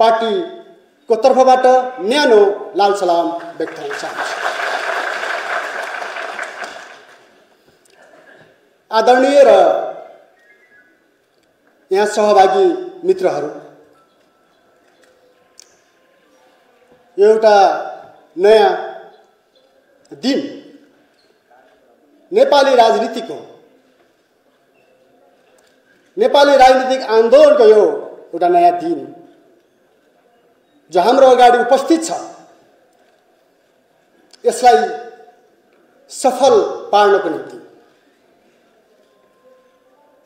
पार्टीको तर्फबाट न्यानो लाल सलाम व्यक्त गर्न चाहन्छु। आदरणीय र यहाँ सहभागी मित्रहरू, एउटा नयाँ दिन नेपाली राजनीतिक आन्दोलनको यो एउटा नयाँ दिन जो हाम्रो अगाडि उपस्थित छ, यसलाई सफल पार्नको निम्ति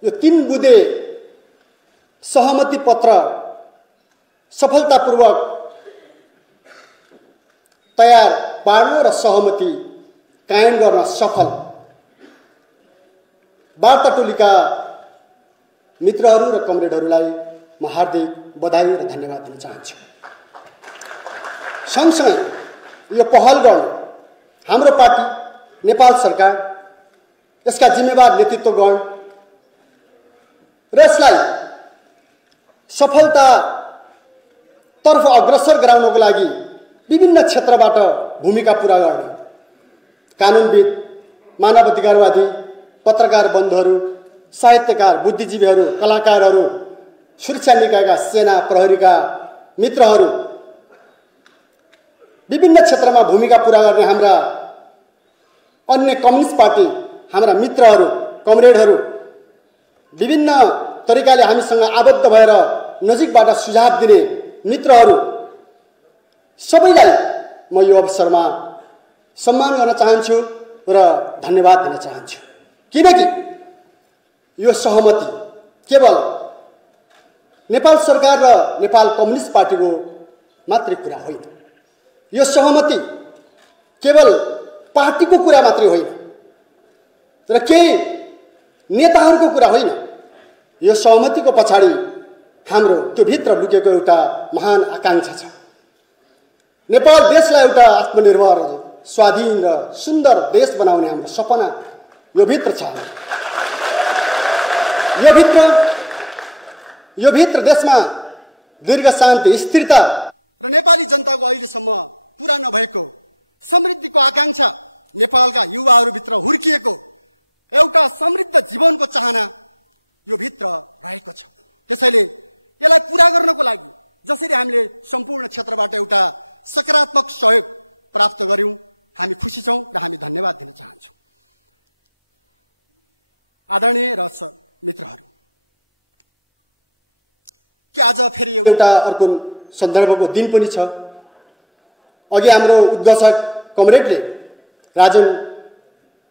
यो 3 बुँदे सहमति पत्र सफलतापूर्वक तयार पार्न र सहमति कायम गर्न सफल वार्ता टोलीका मित्रहरू र कमरेडहरूलाई म हार्दिक बधाई र धन्यवाद दिन चाहन्छु। सँगसँगै यो पहल गर्न हाम्रो पार्टी, नेपाल सरकार, यसका जिम्मेवार नेतृत्वगण र यसलाई सफलतातर्फ अग्रसर गराउनको लागि विभिन्न क्षेत्रबाट भूमिका पूरा गर्ने कानुनविद, मानवाधिकारवादी, पत्रकार बन्धुहरू, साहित्यकार, बुद्धिजीवीहरू, कलाकारहरू, सुरक्षा निकायका सेना प्रहरीका मित्रहरू, विभिन्न क्षेत्रमा भूमिका पूरा गर्ने हाम्रा अन्य कम्युनिस्ट पार्टी हाम्रा मित्रहरू, कमरेडहरू, विभिन्न तरिकाले हामीसँग आबद्ध भएर नजिकबाट सुझाव दिने मित्रहरू, सबैलाई म यो अवसरमा सम्मान गर्न चाहन्छु र धन्यवाद दिन चाहन्छु। किनकि यो सहमति केवल नेपाल सरकार र नेपाल कम्युनिस्ट पार्टीको मात्रै कुरा होइन। यो सहमति केवल पार्टीको कुरा मात्रै होइन र केही नेताहरूको कुरा होइन। यो सहमतिको पछाडि हाम्रो त्यो भित्र लुकेको एउटा महान आकांक्षा छ। नेपाल देशलाई एउटा आत्मनिर्भर, स्वाधीन र सुन्दर देश बनाउने हाम्रो सपना यो भित्र छ। यो भित्र देशमा दीर्घ शान्ति, स्थिरता र नेपाली जनताको अहिलेसम्म पूरा नभएको समृद्धिको आकांक्षा, नेपालका युवाहरूभित्र हुर्किएको एउटा समृद्ध जीवनको चाहना यो भित्र रहेको छ। त्यसैले यसलाई पूरा गर्नको लागि जसरी हामीले सम्पूर्ण क्षेत्रबाट एउटा सकारात्मक सहयोग प्राप्त गर्यौं, हामी खुसी छौं र हामी धन्यवाद दिन चाहन्छौं। आदरणीय र मित्रहरू, के आज फेरि एउटा अर्को सन्दर्भको दिन पनि छ। अघि हाम्रो उद्घोषक कमरेडले, राजन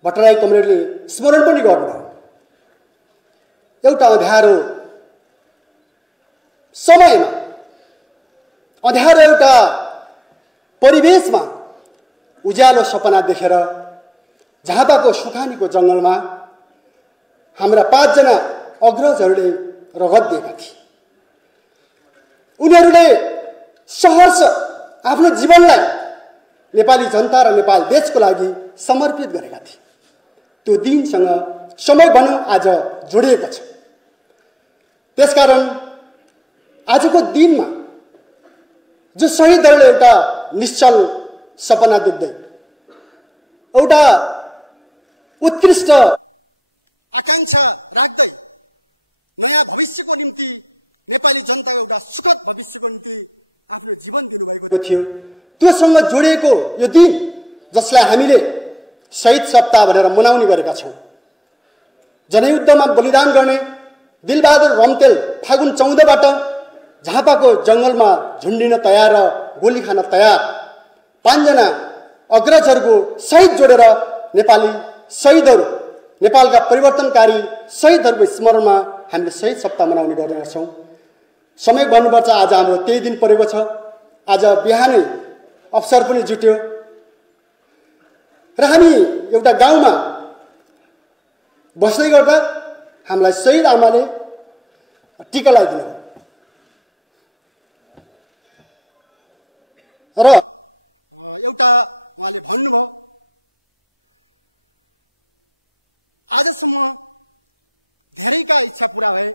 भट्टराई कमरेडले स्मरण पनि गर्नुभयो। एउटा अँध्यारो समयमा, अँध्यारो एउटा परिवेशमा उज्यालो सपना देखेर झापाको सुखानीको जंगलमा हाम्रा 5 जना अग्रजहरूले रगत दिएका थिए। उनीहरूले सहर्ष आफ्नो जीवनलाई नेपाली जनता र नेपाल देशको लागि समर्पित गरेका थिए। त्यो दिनसँग समय भनौं आज जोडिएको छ। त्यसकारण आजको दिनमा जो शहीदहरूले एउटा निश्चल सपना देख्दै, एउटा उत्कृष्ट आकांक्षा राख्दै नयाँ भविष्यको निम्ति, नेपाली जनताको एउटा सुखद भविष्यको निम्ति आफ्नो जीवन दिनुभएको थियो, त्योसँग जोडिएको यो दिन जसलाई हामीले शहीद सप्ताह भनेर मनाउने गरेका छौं। जनयुद्धमा बलिदान गर्ने दिलबहादुर रम्तेल फागुन 14 बाट झापाको जंगलमा झुन्डिन तयार र गोली खान तयार 5 जना अग्रजहरूको शहीद जोडेर नेपाली शहीदहरू, नेपालका परिवर्तनकारी शहीदहरूको स्मरणमा हामीले शहीद सप्ताह मनाउने गरेका छौं। समय भन्नुपर्छ, आज हाम्रो त्यही दिन परेको छ। आज बिहानै अवसर पनि जुट्यो र हामी एउटा गाउँमा बस्दै गर्दा हामीलाई शहीद आमाले टीका लगाइदिनु र एउटा उहाँले भन्नुभयो, आजसम्म धेरैका इच्छा पूरा भए,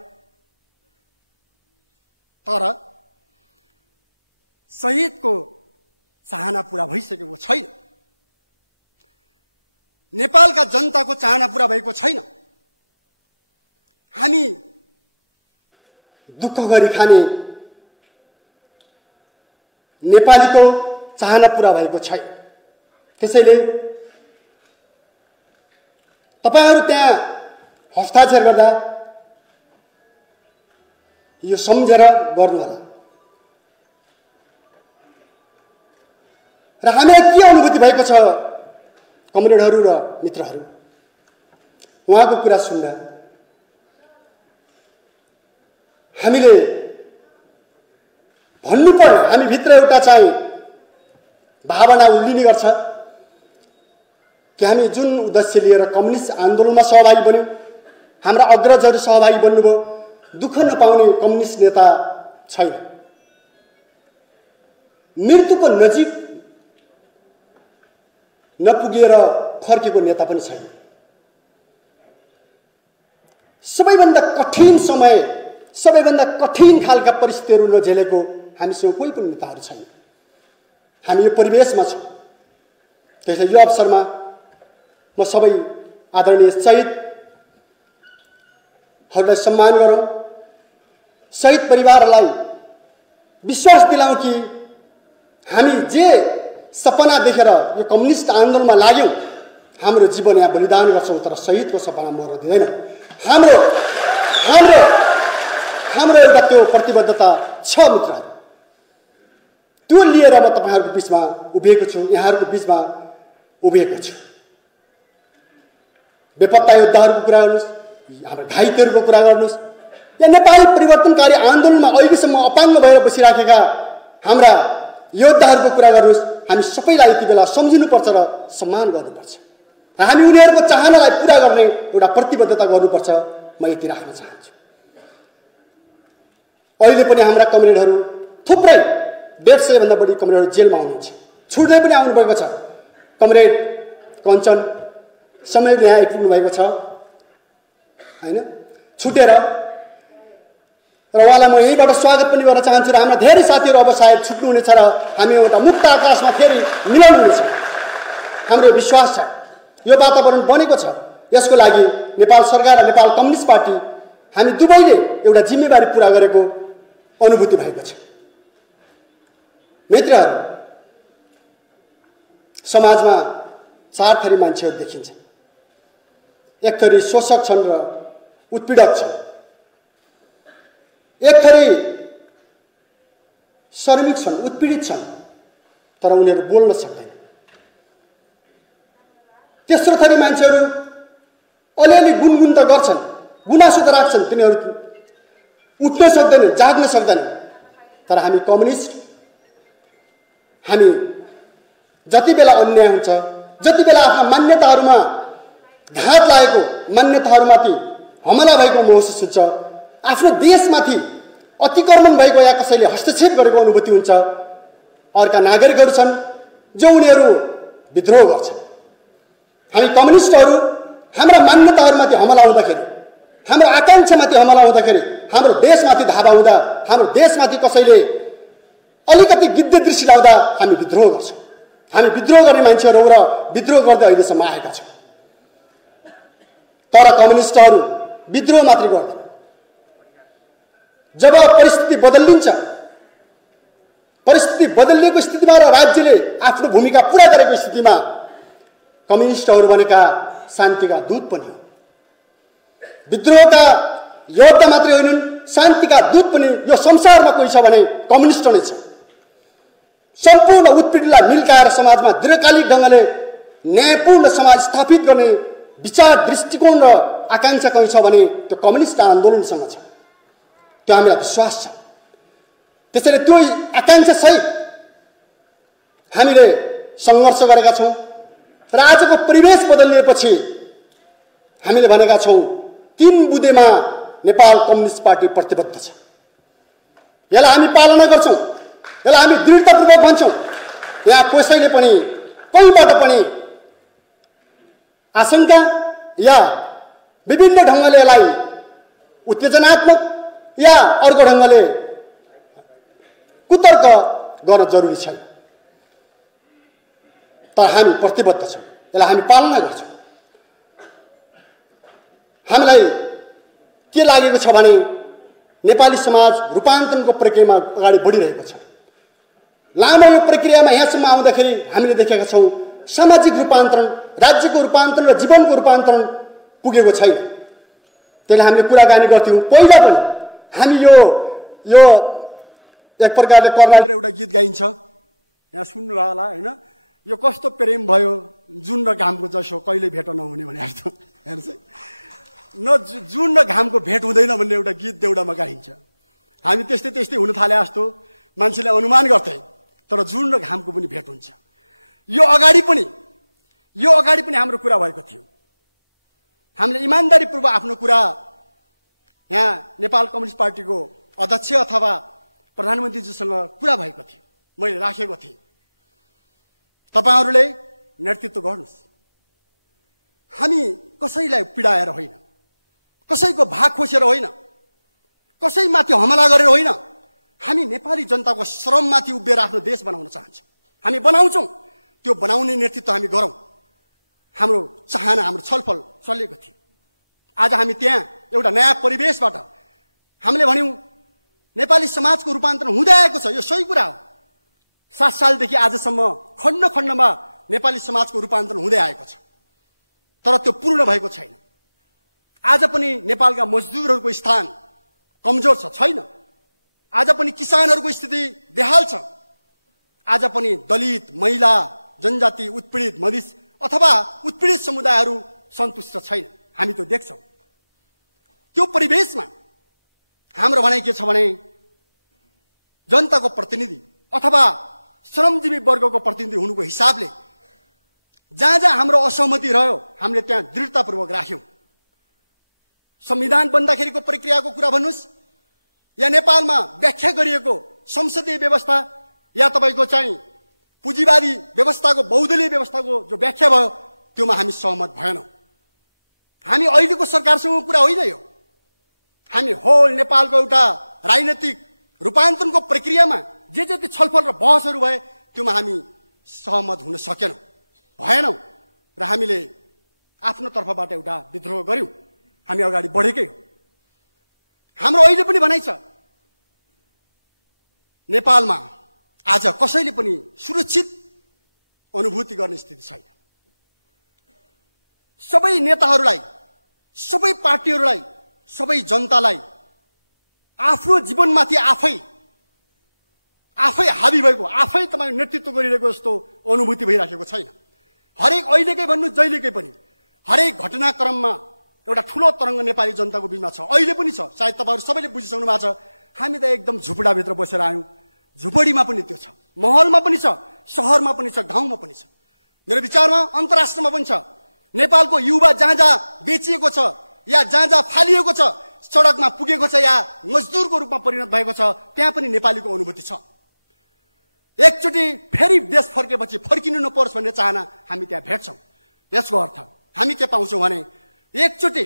तर शहीदको चाहना पूरा भइसकेको छैन। नेपालका जनताको चाहना पूरा भएको छैन। हामी दुःख गरी खाने नेपालीको चाहना पूरा भएको छैन। त्यसैले तपाईहरु त्यहाँ हस्ताक्षर गर्दा यो सम्झेर गर्नु होला। र हामीलाई के अनुभूति भएको छ कमरेडहरू र मित्रहरू, उहाँको कुरा सुन्दा हामीले भन्नुपर्ने, हामी भित्र एउटा चाहिँ भावना उर्लिने गर्छ कि हामी जुन उद्देश्य लिएर कम्युनिस्ट आन्दोलनमा सहभागी बन्यौं, हाम्रा अग्रजहरू सहभागी बन्नुभयो, दुःख नपाउने कम्युनिस्ट नेता छैन। मृत्युको नजिक नपुगेर फर्केको नेता पनि छैन। सबैभन्दा कठिन समय, सबैभन्दा कठिन खालका परिस्थितिहरू नझेलेको हामीसँग कोही पनि नेताहरू छैन। हामी यो परिवेशमा छौँ। त्यसैले यो अवसरमा म सबै आदरणीय शहीदहरूलाई सम्मान गरौँ, शहीद परिवारलाई विश्वास दिलाउँ कि हामी जे सपना देखेर यो कम्युनिस्ट आन्दोलनमा लाग्यौं, हाम्रो जीवन यहाँ बलिदान गर्छौं, तर शहीदको सपना मर्न दिँदैनौँ। हाम्रो एउटा त्यो प्रतिबद्धता छ मित्रहरू। त्यो लिएर म तपाईहरुको बीचमा उभिएको छु, यहाँहरुको बीचमा उभिएको छु। बेपत्ता योद्धाहरूको कुरा गर्नुस्, हाम्रो घाइतेहरूको कुरा गर्नुस्, या नेपाल परिवर्तनकारी आन्दोलनमा अहिलेसम्म अपाङ्ग भएर बसिराखेका हाम्रा योद्धाहरूको कुरा गर्नुस्। हामी सबैलाई यति बेला सम्झिनुपर्छ र सम्मान गर्नुपर्छ र हामी उनीहरूको चाहनालाई पूरा गर्ने एउटा प्रतिबद्धता गर्नुपर्छ। म यति राख्न चाहन्छु। अहिले पनि हाम्रा कमरेडहरू थुप्रै 150 भन्दा बढी कमरेडहरू जेलमा हुनुहुन्छ, छुट्दै पनि आउनु भएको छ। कमरेड कञ्चन समयले यहाँ आइपुग्नु भएको छ हैन, छुटेर, र उहाँलाई म यहीँबाट स्वागत पनि गर्न चाहन्छु। र हाम्रा धेरै साथीहरू अब सायद छुट्नुहुनेछ र हामी एउटा मुक्त आकाशमा फेरि मिलाउनु हुनेछ। हाम्रो विश्वास छ यो वातावरण बनेको छ। यसको लागि नेपाल सरकार र नेपाल कम्युनिस्ट पार्टी हामी दुवैले एउटा जिम्मेवारी पूरा गरेको अनुभूति भएको छ। मित्रहरू, समाजमा चार थरी मान्छेहरू देखिन्छ। एक थरी शोषक छन् र उत्पीडक छन्, एक थरी श्रमिक छन्, उत्पीडित छन्, तर उनीहरू बोल्न सक्दैन। तेस्रो थरी मान्छेहरू अलिअलि गुनगुन त गर्छन्, गुनासो त राख्छन्, तिनीहरू उठ्न सक्दैनन्, जाग्न सक्दैनन्। तर हामी कम्युनिस्ट, हामी जति बेला अन्याय हुन्छ, जति बेला आफ्ना मान्यताहरूमा घात लागेको, मान्यताहरूमाथि हमला भएको महसुस हुन्छ, आफ्नो देशमाथि अतिक्रमण भएको या कसैले हस्तक्षेप गरेको अनुभूति हुन्छ, अर्का नागरिकहरू छन् जो उनीहरू विद्रोह गर्छन्। हामी कम्युनिस्टहरू हाम्रा मान्यताहरूमाथि हमला हुँदाखेरि, हाम्रो आकांक्षामाथि हमला हुँदाखेरि, हाम्रो देशमाथि धावा हुँदा, हाम्रो देशमाथि कसैले अलिकति गिद्धे दृष्टि लाउँदा हामी विद्रोह गर्छौँ। हामी विद्रोह गर्ने मान्छेहरू र विद्रोह गर्दै अहिलेसम्म आएका छौँ। तर कम्युनिस्टहरू विद्रोह मात्रै गर्दैन। जब परिस्थिति बदलिन्छ, परिस्थिति बदलिएको स्थितिमा र राज्यले आफ्नो भूमिका पूरा गरेको स्थितिमा कम्युनिस्टहरू भनेका शान्तिका दूत पनि हो। विद्रोहका योद्धा मात्रै होइनन्, शान्तिका दूत पनि यो संसारमा कोही छ भने कम्युनिस्ट नै छ। सम्पूर्ण उत्पीडनलाई मिल्काएर समाजमा दीर्घकालिक ढङ्गले न्यायपूर्ण समाज स्थापित गर्ने विचार, दृष्टिकोण र आकांक्षा कहीँ छ भने त्यो कम्युनिस्ट आन्दोलनसँग छ। त्यो हामीलाई विश्वास छ। त्यसैले त्यो आकांक्षा सहित हामीले सङ्घर्ष गरेका छौँ र आजको परिवेश बदलिएपछि हामीले भनेका छौँ 3 बुँदेमा नेपाल कम्युनिस्ट पार्टी प्रतिबद्ध छ। यसलाई हामी पालना गर्छौँ, यसलाई हामी दृढतापूर्वक भन्छौँ। यहाँ कसैले पनि कहीँबाट पनि आशंका या विभिन्न ढङ्गले यसलाई उत्तेजनात्मक या अर्को ढङ्गले कुतर्क गर्न जरुरी छैन, तर हामी प्रतिबद्ध छौँ, यसलाई हामी पालना गर्छौँ। हामीलाई के लागेको छ भने नेपाली समाज रूपान्तरणको प्रक्रियामा अगाडि बढिरहेको छ। लामो यो प्रक्रियामा यहाँसम्म आउँदाखेरि हामीले देखेका छौँ सामाजिक रूपान्तरण, राज्यको रूपान्तरण र जीवनको रूपान्तरण पुगेको छैन। त्यसले हामीले कुराकानी गर्थ्यौँ। पहिला पनि हामी यो एक प्रकारले कर्णालीतिर एउटा गीत गाइन्छ, यहाँ सुन्नुभयो होला होइन, यो कस्तो प्रेम भयो जुन र घामको जसो कहिले भेट नहुने भने जस्तो। हेर्नुहोस् है, न जुन र घामको भेट हुँदैन भन्ने एउटा गीत देउडामा गाइन्छ। हामी त्यस्तै त्यस्तै हुन थाले जस्तो मान्छेले अनुमान गर्थे, तर जुन र घामको पनि भेट हुन्छ। यो अगाडि पनि हाम्रो कुरा भएको थियो। हामीले इमान्दारीपूर्वक आफ्नो कुरा यहाँ नेपाल कम्युनिस्ट पार्टीको अध्यक्ष अथवा प्रधानमन्त्रीजीसँग कुरा भएको थियो, मैले राखेको थिएँ। तपाईहरूले नेतृत्व गर्नुहोस्। हामी कसैलाई पीडाएर होइन, कसैको भाग खोसेर होइन, कसैमाथि हमला गरेर होइन, हामी नेपाली जनताको श्रममाथि उभिएर आफ्नो देश बनाउन चाहन्छौँ। हामी बनाउँछौँ, त्यो बनाउने नेतृत्व हामी गरौँ। हाम्रो चाहना, हाम्रो छलफल चलेको थियो। आज हामी त्यहाँ एउटा नयाँ परिवेशबाट हामीले भन्यौँ नेपाली समाजको रूपान्तरण हुँदै आएको छ। यो सही कुरा हो। 7 सालदेखि आजसम्म खण्ड खण्डमा नेपाली समाजको रूपान्तरण हुँदै आएको छ, तर त्यो पूर्ण भएको छैन। आज पनि नेपालका मजदुरहरूको स्थान कमजोर छैन। आज पनि किसानहरूको स्थिति बेहाल छ। आज पनि दलित, महिला, जनजाति, उत्पीडित मधेस अथवा उत्पीडित समुदायहरू सन्तुष्ट छैन। हामी त्यो देख्छौँ। त्यो परिवेशमा हाम्रो भनाइ के छ भने जनताको प्रतिनिधि अथवा श्रमजीवी वर्गको प्रतिनिधि हुनुको हिसाबले जहाँ जहाँ हाम्रो असहमति रह्यो हामीले त्यहाँ दृढतापूर्वक राख्यौँ। संविधान बन्दाखेरिको प्रक्रियाको कुरा भन्नुहोस्, या नेपालमा व्याख्या गरिएको संसदीय व्यवस्था, या तपाईँको चाहिँ पुँजीवादी व्यवस्थाको, बहुदलीय व्यवस्थाको जो व्याख्या भयो त्योमा हामी सहमत भएनौँ। हामी अहिलेको सरकारसँग कुरा होइन यो। हामी होल नेपालको एउटा राजनीतिक रूपान्तरणको प्रक्रियामा जे जति छलफल र बहसहरू भए त्योमा हामी सहमत हुन सकेनौँ, भएनौँ, र हामीले आफ्नो तर्फबाट एउटा विद्रोह गर्यौँ। हामी अगाडि बढेकै हो। हाम्रो अहिले पनि भनाइ छ, नेपालमा आज कसैले पनि सुरक्षित अनुभूति गर्ने स्थिति छैन। सबै नेताहरूलाई, सबै पार्टीहरूलाई, सबै जनतालाई आफ्नो जीवनमाथि आफै हावी भएको, आफै तपाईँ नेतृत्व गरिरहेको जस्तो अनुभूति भइराखेको छैन। हरेक अहिलेकै भन्नु, जहिलेकै पनि हरेक घटनाक्रममा एउटा ठुलो तरङ्ग नेपाली जनताको बिचमा छ, अहिले पनि छ। सायद तपाईँहरू सबैले बुझिसक्नु भएको छ। हामी त एकदम झुपडाभित्र बसेर आयौँ। झुपडीमा पनि त्यो छ, महलमा पनि छ, सहरमा पनि छ, गाउँमा पनि छ। मेरो विचारमा अन्तर्राष्ट्रमा पनि छ। नेपालको युवा जहाँ जहाँ बेचिएको छ या जहाँ जहाँ फालिएको छ, सडकमा पुगेको छ या मजदुरको रूपमा परिणत भएको छ, त्यहाँ पनि नेपालीको अनुभूति छ। एकचोटि फेरि देश फर्केपछि फर्किनु नपरोस् भन्ने चाहना हामी त्यहाँ भेट्छौँ। यसको अर्थ हामी के पाउँछौँ भने एकचोटि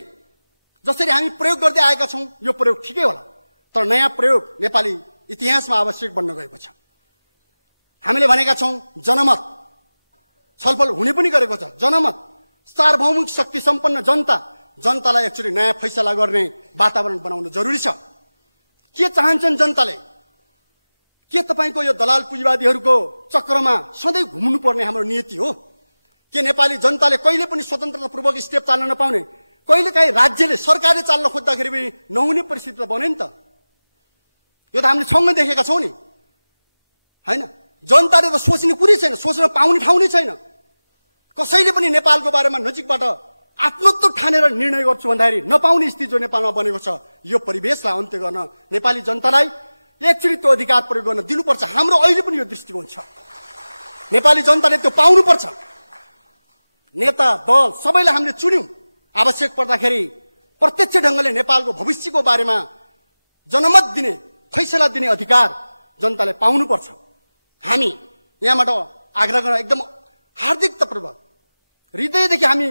जसरी हामी प्रयोग गर्दै आएका छौँ यो प्रयोग ठिकै होला, तर नयाँ प्रयोग नेपाली इतिहासमा आवश्यक बन्न गएको छ। हामीले भनेका छौँ जनमत छलफल हुने पनि गरेको छ। जनमत सार्वभौमिक शक्ति सम्पन्न जनतालाई एकचोटि नयाँ फैसला गर्ने वातावरण बनाउनु जरुरी छ। के चाहन्छन् जनताले? के तपाईँको यो दलाल पुँजीवादीहरूको चक्रमा सधैँ घुम्नुपर्ने हाम्रो नीति हो? के नेपाली जनताले कहिले पनि स्वतन्त्रतापूर्वक स्टेप चाल्न नपाउने, कहिलेकाहीँ राज्यले, सरकारले चाल्न खोज्दाखेरि पनि नहुने परिस्थिति त बन्यो नि त। यो त हामीले सँगै देखेका छौँ नि, होइन? जनताले त सोच्ने कुरै छैन, सोच्न पाउने ठाउँ नै छैन। कसैले पनि नेपालको बारेमा नजिकबाट आफ्नत्व ठानेर निर्णय गर्छु भन्दाखेरि नपाउने स्थिति जो नेपालमा बनेको छ, यो परिवेशलाई अन्त्य गर्न नेपाली जनतालाई एकचोटि त्यो अधिकार प्रयोग गर्न दिनुपर्छ। हाम्रो अहिले पनि यो दृष्टिकोण छ। नेपाली जनताले त्यो पाउनुपर्छ। नेता, दल सबैलाई हामीले चुन्यौँ। आवश्यक पर्दाखेरि प्रत्यक्ष ढङ्गले नेपालको भविष्यको बारेमा जनमत दिने, फैसला दिने अधिकार जनताले पाउनुपर्छ। हामी यहाँबाट आग्रह गर्न एकदम हार्दिकतापूर्वक, हृदयदेखि हामी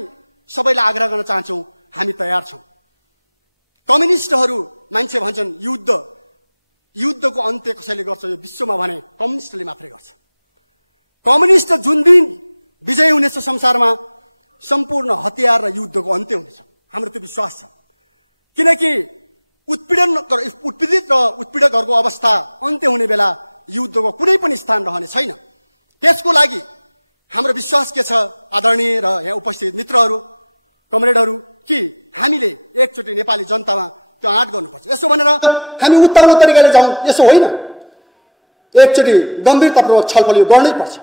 सबैलाई आग्रह गर्न चाहन्छौँ, हामी तयार छौँ। कम्युनिस्टहरू मान्छे भन्छन् युद्ध युद्धको अन्त्य कसैले गर्छ यो विश्वमा भने कम्युनिस्टले मात्रै गर्छ। कम्युनिस्ट जुन दिन विजय हुनेछ संसारमा सम्पूर्ण हतियार र युद्धको अन्त्य हुनेछ, हाम्रो त्यो विश्वास छ। किनकि उत्पीडित र उत्पीडकहरूको अवस्था अन्त्य हुने बेला युद्धको कुनै पनि स्थान रहने छैन। त्यसको लागि हाम्रो विश्वास के छ आदरणीय र यहाँ उपस्थित मित्रहरू, कमरेडहरू, कि हामीले एकचोटि नेपाली जनतामा त्यो आँट गर्नुपर्छ। यसो भनेर हामी उत्ताउलो तरिकाले जाउँ यसो होइन, एकचोटि गम्भीरतापूर्वक छलफल यो गर्नै पर्छ।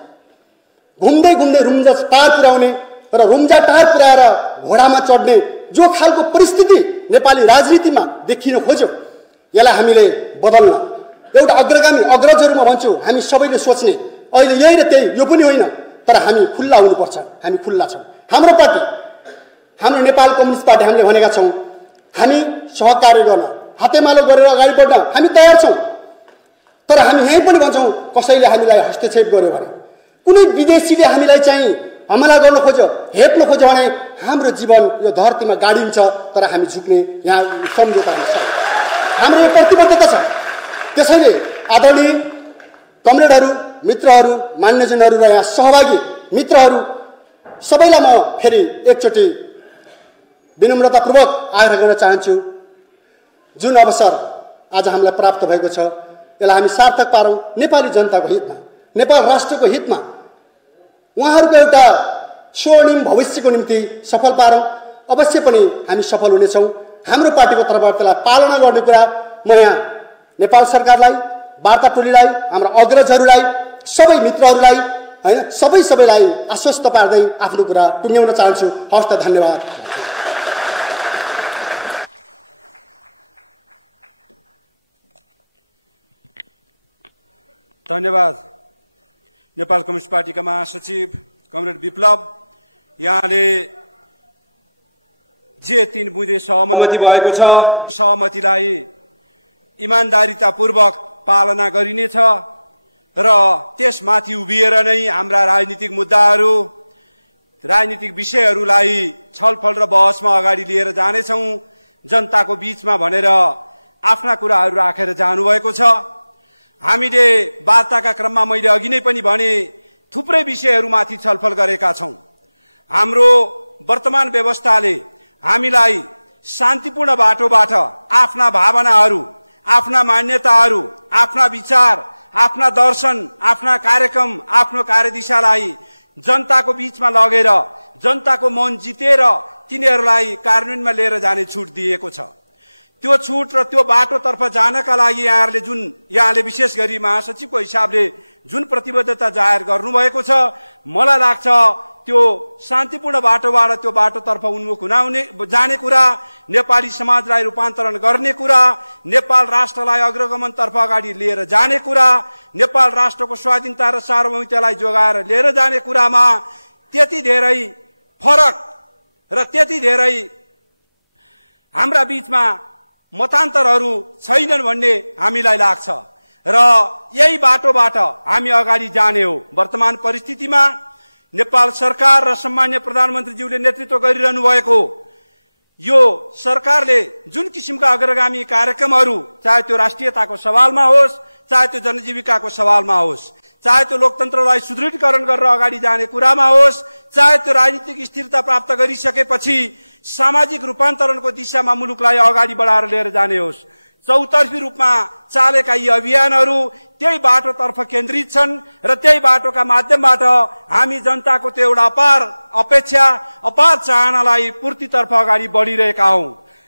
घुम्दै घुम्दै रुम्जा टार पुर्याउने र रुम्जा टार पुर्याएर घोडामा चढ्ने जो खालको परिस्थिति नेपाली राजनीतिमा देखिन खोज्यो, यसलाई हामीले बदल्न एउटा अग्रगामी अग्रजहरूमा भन्छु हामी सबैले सोच्ने अहिले यही र त्यही यो पनि होइन, तर हामी खुल्ला हुनुपर्छ। हामी खुल्ला छौँ। हाम्रो पार्टी, हाम्रो नेपाल कम्युनिस्ट पार्टी, हामीले भनेका छौँ हामी सहकार्य गर्न, हातेमालो गरेर अगाडि बढ्न हामी तयार छौँ। तर हामी यहीँ पनि भन्छौँ कसैले हामीलाई हस्तक्षेप गर्यो भने, कुनै विदेशीले हामीलाई चाहिँ हमला गर्न खोज्यो, हेप्न खोज्यो भने हाम्रो जीवन यो धरतीमा गाडिन्छ, तर हामी झुक्ने यहाँ सम्झौता छ। हाम्रो यो प्रतिबद्धता छ। त्यसैले आदरणीय कमरेडहरू, मित्रहरू, मान्यजनहरू र यहाँ सहभागी मित्रहरू सबैलाई म फेरि एकचोटि विनम्रतापूर्वक आग्रह गर्न चाहन्छु, जुन अवसर आज हामीलाई प्राप्त भएको छ यसलाई हामी सार्थक पारौँ नेपाली जनताको हितमा, नेपाल राष्ट्रको हितमा, उहाँहरूको एउटा स्वर्णिम भविष्यको निम्ति सफल पारौँ। अवश्य पनि हामी सफल हुनेछौँ। हाम्रो पार्टीको तर्फबाट त्यसलाई पालना गर्ने कुरा म यहाँ नेपाल सरकारलाई, वार्ता टोलीलाई, हाम्रा अग्रजहरूलाई, सबै मित्रहरूलाई होइन सबैलाई आश्वस्त पार्दै आफ्नो कुरा टुङ्ग्याउन चाहन्छु। हवस् त, धन्यवाद। धन्यवाद। नेपाल कम्युनिस्ट पार्टीका महासचिव कमरेड विप्लव, यहाँले जे 3 बुँदे सहमति भएको छ, सहमतिलाई इमान्दारितापूर्वक पालना गरिनेछ र त्यसमाथि उभिएर नै हाम्रा राजनीतिक मुद्दाहरू, राजनीतिक विषयहरूलाई छलफल र बहसमा अगाडि लिएर जानेछौँ। जनताको बीचमा भनेर आफ्ना कुराहरू राखेर जानुभएको छ। हामीले वार्ताका क्रममा मैले अघि नै पनि भने थुप्रै विषयहरूमाथि छलफल गरेका छौँ। हाम्रो वर्तमान व्यवस्थाले हामीलाई शान्तिपूर्ण बाटोबाट आफ्ना भावनाहरू, आफ्ना मान्यताहरू, आफ्ना विचार, आफ्ना दर्शन, आफ्ना कार्यक्रम, आफ्नो कार्यदिशालाई जनताको बीचमा लगेर जनताको मन जितेर तिनीहरूलाई कार्यान्वयनमा लिएर जाने छुट दिएको छ। त्यो छुट र त्यो बाटोतर्फ जानका लागि यहाँले विशेष गरी महासचिवको हिसाबले जुन प्रतिबद्धता जाहेर गर्नुभएको छ, मलाई लाग्छ त्यो शान्तिपूर्ण बाटोबाट त्यो बाटोतर्फ उन्मुख जाने कुरा, नेपाली समाजलाई रूपान्तरण गर्ने कुरा, नेपाल राष्ट्रलाई अग्रगमनतर्फ अगाडि लिएर जाने कुरा, नेपाल राष्ट्रको स्वाधीनता र सार्वभौमिकतालाई जोगाएर लिएर जाने कुरामा त्यति धेरै फरक र त्यति धेरै हाम्रा बीचमा मतान्तरहरू छैनन् भन्ने हामीलाई लाग्छ र यही बाटोबाट हामी अगाडि जाने हो। वर्तमान परिस्थितिमा नेपाल सरकार र सम्माननीय प्रधानमन्त्रीज्यूले नेतृत्व गरिरहनु भएको यो सरकारले जुन किसिमका अग्रगामी कार्यक्रमहरू, चाहे त्यो राष्ट्रियताको सवालमा होस्, चाहे त्यो जनजीविकाको सवालमा होस्, चाहे त्यो लोकतन्त्रलाई सुदृढीकरण गरेर अगाडि जाने कुरामा होस्, चाहे त्यो राजनीतिक स्थिरता प्राप्त गरिसकेपछि सामाजिक रूपान्तरणको दिशामा मुलुकलाई अगाडि बढाएर लिएर जाने होस्, चौतर्फी रूपमा चालेका यी अभियानहरू त्यही बाटोतर्फ केन्द्रित छन् र त्यही बाटोका माध्यमबाट हामी जनताको त्यो एउटा अपार अपेक्षा, अपार चाहनालाई पूर्तितर्फ अगाडि बढिरहेका हौं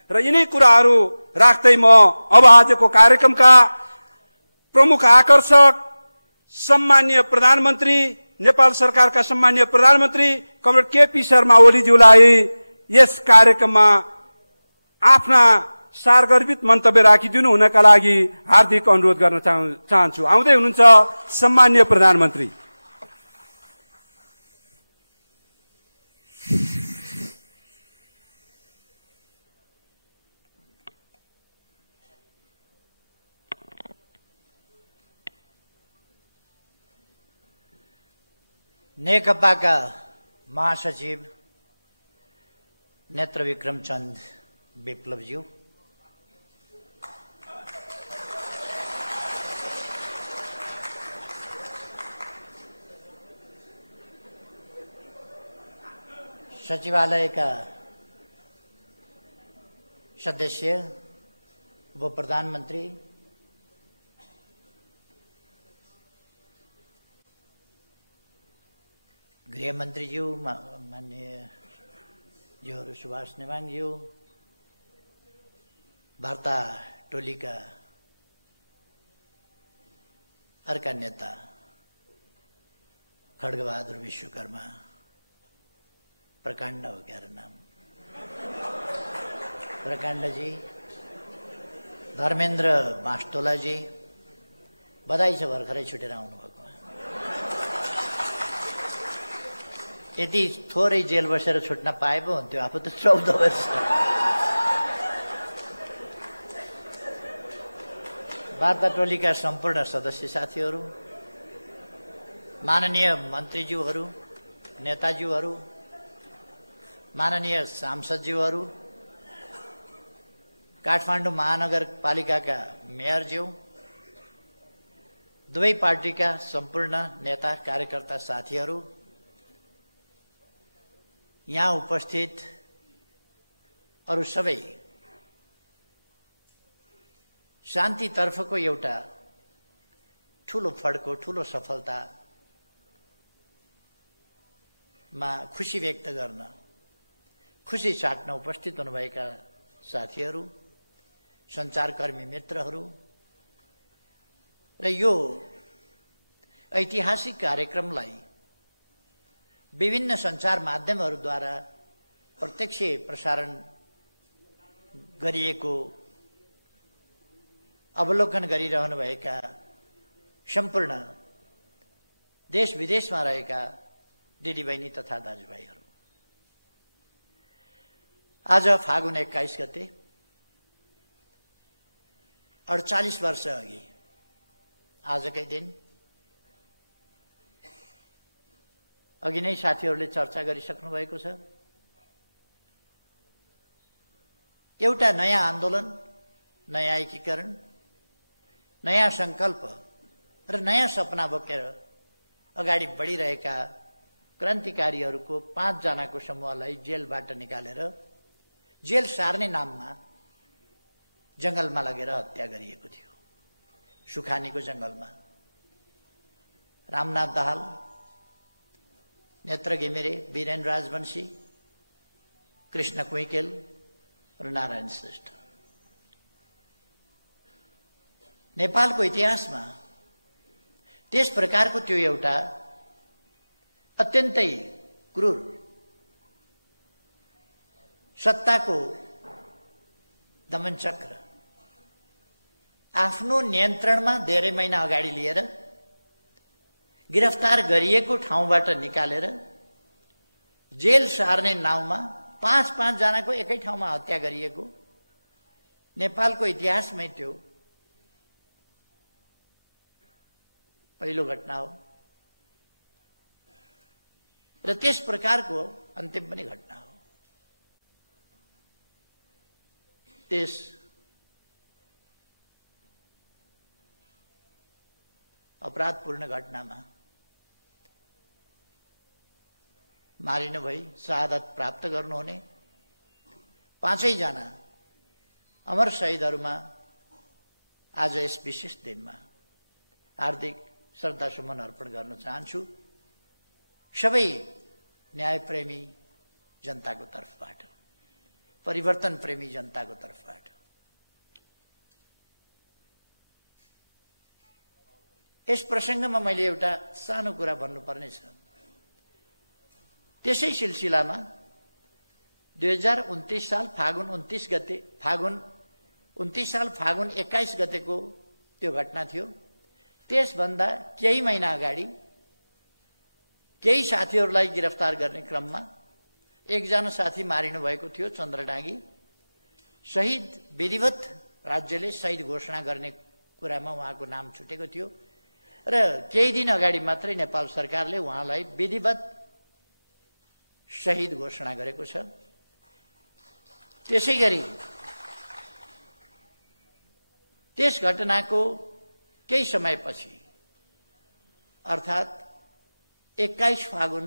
र यिनै कुराहरू राख्दै म अब आजको कार्यक्रमका प्रमुख आकर्षक सम्माननीय प्रधानमन्त्री, नेपाल सरकारका सम्माननीय प्रधानमन्त्री कमरेड केपी शर्मा ओलीज्यूलाई यस कार्यक्रममा आफ्ना सारगर्भित मन्तव्य राखिदिनु हुनका लागि हार्दिक अनुरोध गर्न चाहन्छु। आउँदै हुनुहुन्छ सम्माननीय प्रधानमन्त्री। नेकपाका महासचिव नेत्रविक्रम चन्द विप्लवज्यू, सचिवालयका सदस्य, उप प्रधानमन्त्री, गृहमन्त्रीज्यू, माननीय ज्यूहरू सुभाष नेमाङज्यू, वार्ता टोलीका अर्का नेता खड्गबहादुर विश्वकर्मा, प्रकाण्ड हो क्या नाम, प्रकाण्डजी, धर्मेन्द्र बाँसतोलाजी, बधाई छ भर्खरै छुटेर आउनुभएको। यदि थोरै जेल बसेर छुट्न पाए पो हुन्थ्यो, आफू त 14 वर्ष। वार्ता टोलीका सम्पूर्ण सदस्य साथीहरू, माननीय मन्त्रीज्यूहरू, नेताज्यूहरू, माननीय सांसदज्यूहरू, काठमाडौँ महानगरपालिकाका मेयरज्यू, दुवै पार्टीका सम्पूर्ण नेता कार्यकर्ता साथीहरू, यहाँ उपस्थित अरू सबै, शान्तितर्फको एउटा ठुलो फड्को, ठुलो सफलतामा खुसी व्यक्त गर्न, खुसी साट्न उपस्थित हुनुभएका साथीहरू, सञ्चारकर्मी मित्रहरू र यो ऐतिहासिक कार्यक्रमलाई विभिन्न सञ्चार माध्यमहरूद्वारा प्रत्यक्ष प्रसारण गरिएको अवलोकन गरिरहनुभएका सम्पूर्ण देश विदेशमा रहेका दिदीबहिनी तथा दाजुभाइहरू, आज फागुन 21 गते 48 वर्ष अघि आजकै दिन, अघि नै साथीहरूले चर्चा गरिसक्नु भएको छ, एउटा नयाँ आन्दोलन, नयाँ एकीकरण, नयाँ सङ्कल्प र नयाँ सपना बोकेर अगाडि बढिरहेका क्रान्तिकारीहरूको 5 जनाको समूहलाई जेलबाट निकालेर जेल सार्ने नाममा जङ्गलमा लगेर हत्या गरिएको थियो। सुखानीको जङ्गलमा रामनाथ दाहाल, नेत्र घिमिरे, वीरेन राजवंशी, कृष्ण कुइकेल र नारायण श्रेष्ठ। नेपालको इतिहासमा त्यस प्रकारको त्यो एउटा अत्यन्तै क्रूर सत्ताको दमनचक्र आफ्नो नियन्त्रणमा धेरै महिना अगाडि लिएर गिरफ्तार गरिएको ठाउँबाट निकालेर जेल सार्ने नाउँमा 5-5 जनाको एकै ठाउँमा हत्या गरिएको नेपालको इतिहासमै त्यो पहिलो घटना हो र त्यस प्रकारको अन्तिम पनि घटना हो। त्यस अपराधपूर्ण घटनामा मारिनु भई शहादत प्राप्त गर्नुहुने 5 जना अमर शहीदहरूमा आज यस विशेष दिनमा हार्दिक श्रद्धासुमन अर्पण गर्न चाहन्छु, सबै न्यायप्रेमी जनताको तर्फबाट, परिवर्तन प्रेमी जनताको तर्फबाट। यस प्रसङ्गमा मैले एउटा सानो कुरा भन्नुपर्ने छ। त्यसै सिलसिलामा 2029 साल फागुन 21 गतेको त्यो घटना थियो। त्यसभन्दा केही महिना अगाडि केही साथीहरूलाई गिरफ्तार गर्ने क्रममा एकजना साथी मारिनु भएको थियो, चन्द्रडाँगी। शहीद विधिवत राज्यले शहीद घोषणा गर्ने कुरामा उहाँको नाम छुटेको थियो र केही दिन अगाडि मात्रै नेपाल सरकारले उहाँलाई विधिवत शहीद घोषणा गरेको छ। त्यसैगरी त्यस घटनाको केही समयपछि अर्थात् 21 फागुन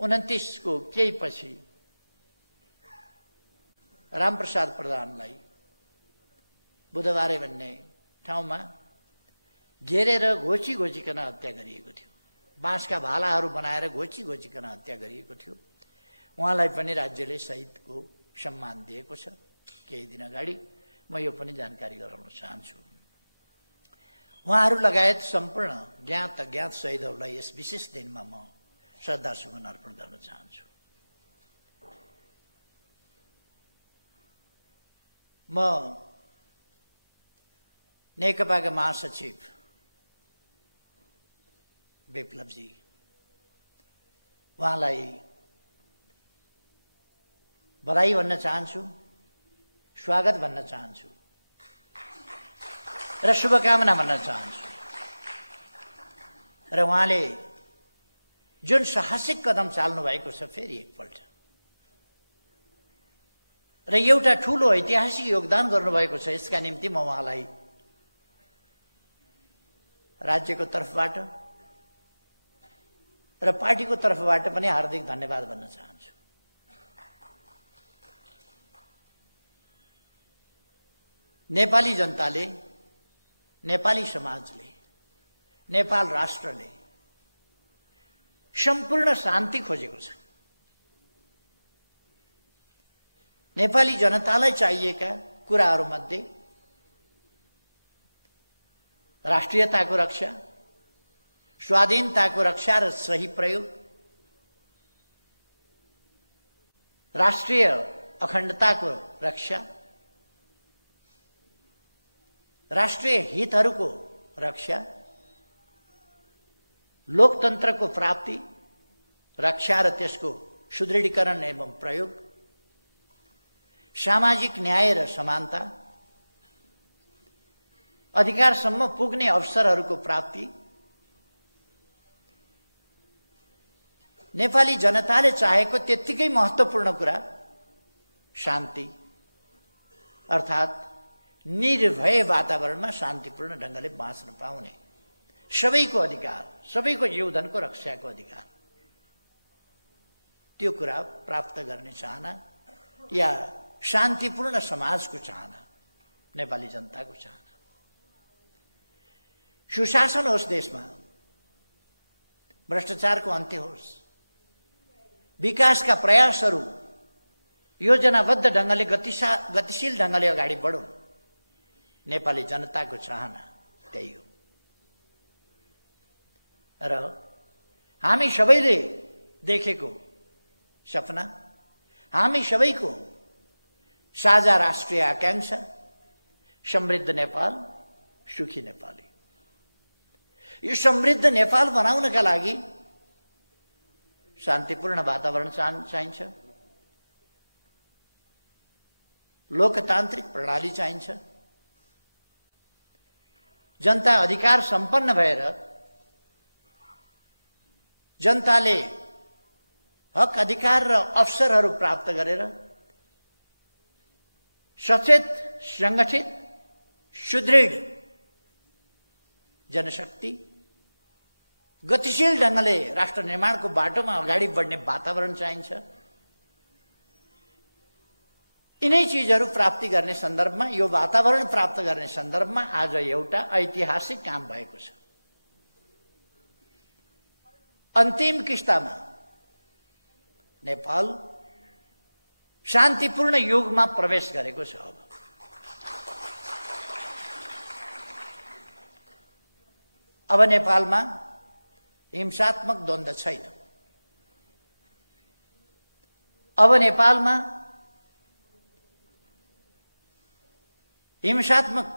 29 को केही पछि रामप्रसाद प्रधानलाई बुधबारे भन्ने ठाउँमा घेरेर घोची घोचिकन हत्या गरिएको थियो। बाँसका भालाहरू बनाएर घोची घोचिकन हत्या गरिएको थियो। उहाँलाई पनि राज्यले शहीदको सम्मान दिएको छ। केही दिन अगाडि म यो पनि जानकारी गराउन चाहन्छु। उहाँहरू लगायत सम्पूर्ण ज्ञात अज्ञात शहीदहरूलाई यस विशेष दिनमा म श्रद्धासुमन अर्पण गर्न चाहन्छु। म नेकपाका महासचिव विप्लवजी, उहाँलाई बधाई भन्न चाहन्छु, स्वागत भन्न चाहन्छु र शुभकामना भन्न चाहन्छु। र उहाँले जुन साहसिक कदम चाल्नु भएको छ फेरि एकपल्ट र एउटा ठुलो ऐतिहासिक योगदान गर्नुभएको छ, यसका निम्ति म उहाँलाई राज्यको तर्फबाट र पार्टीको तर्फबाट पनि हार्दिक धन्यवाद भन्न चाहन्छु। नेपाली जनताले, नेपाली समाजले, नेपाल राष्ट्रले सम्पूर्ण शान्ति खोजेको छ। नेपाली जनतालाई चाहिएका कुराहरूमध्ये राष्ट्रियताको रक्षा, स्वाधीनताको रक्षा र सही प्रयोग, राष्ट्रिय अखण्डताको रक्षा, राष्ट्रिय हितहरूको रक्षा, लोकतन्त्रको प्राप्ति, रक्षा र त्यसको सुदृढीकरण एवं प्रयोग, सामाजिक न्याय र समानता, अधिकारसम्म पुग्ने अवसरहरूको प्राप्ति, नेपाली जनताले चाहेको त्यत्तिकै महत्त्वपूर्ण कुरा शान्ति, अर्थात् निर्भय वातावरणमा शान्तिपूर्ण ढङ्गले बाँच्न पाउने सबैको अधिकार, सबैको जीवधनको रक्षाको अधिकार, त्यो कुरा प्राप्त गर्ने चाहना या शान्तिपूर्ण समाजको चाहना नेपाली जनताको चाहना। सुशासन होस् देशमा, भ्रष्टाचारको अन्त्य होस्, विकासका प्रयासहरू योजनाबद्ध ढङ्गले गतिशील ढङ्गले अगाडि बढुन्, नेपाली जनताको चाहना त्यही हो। र हामी सबैले देखेको सपना, हामी सबैको साझा राष्ट्रिय आकांक्षा समृद्ध नेपाल, सुखी नेपाली। यो समृद्ध नेपाल बनाउनका लागि शान्तिपूर्ण वातावरण चाहिन्छ, लोकतान्त्रिक प्रणाली चाहिन्छ, जनता अधिकार सम्पन्न भएर जनताले हक अधिकार र अवसरहरू प्राप्त गरेर सचेत, सङ्गठित, सुदृढ जनशक्ति गतिशील ढङ्गले राष्ट्र निर्माणको बाटोमा अगाडि बढ्ने वातावरण चाहिन्छ। यिनै चिजहरू प्राप्ति गर्ने सन्दर्भमा, यो वातावरण प्राप्त गर्ने सन्दर्भमा आज एउटा ऐतिहासिक काम भएको छ। अन्तिम किस्तामा नेपाल शान्तिपूर्ण युगमा प्रवेश गरेको छ। अब नेपालमा हिंसात्मक द्वन्द्व छैन। अब नेपालमा हिंसात्मक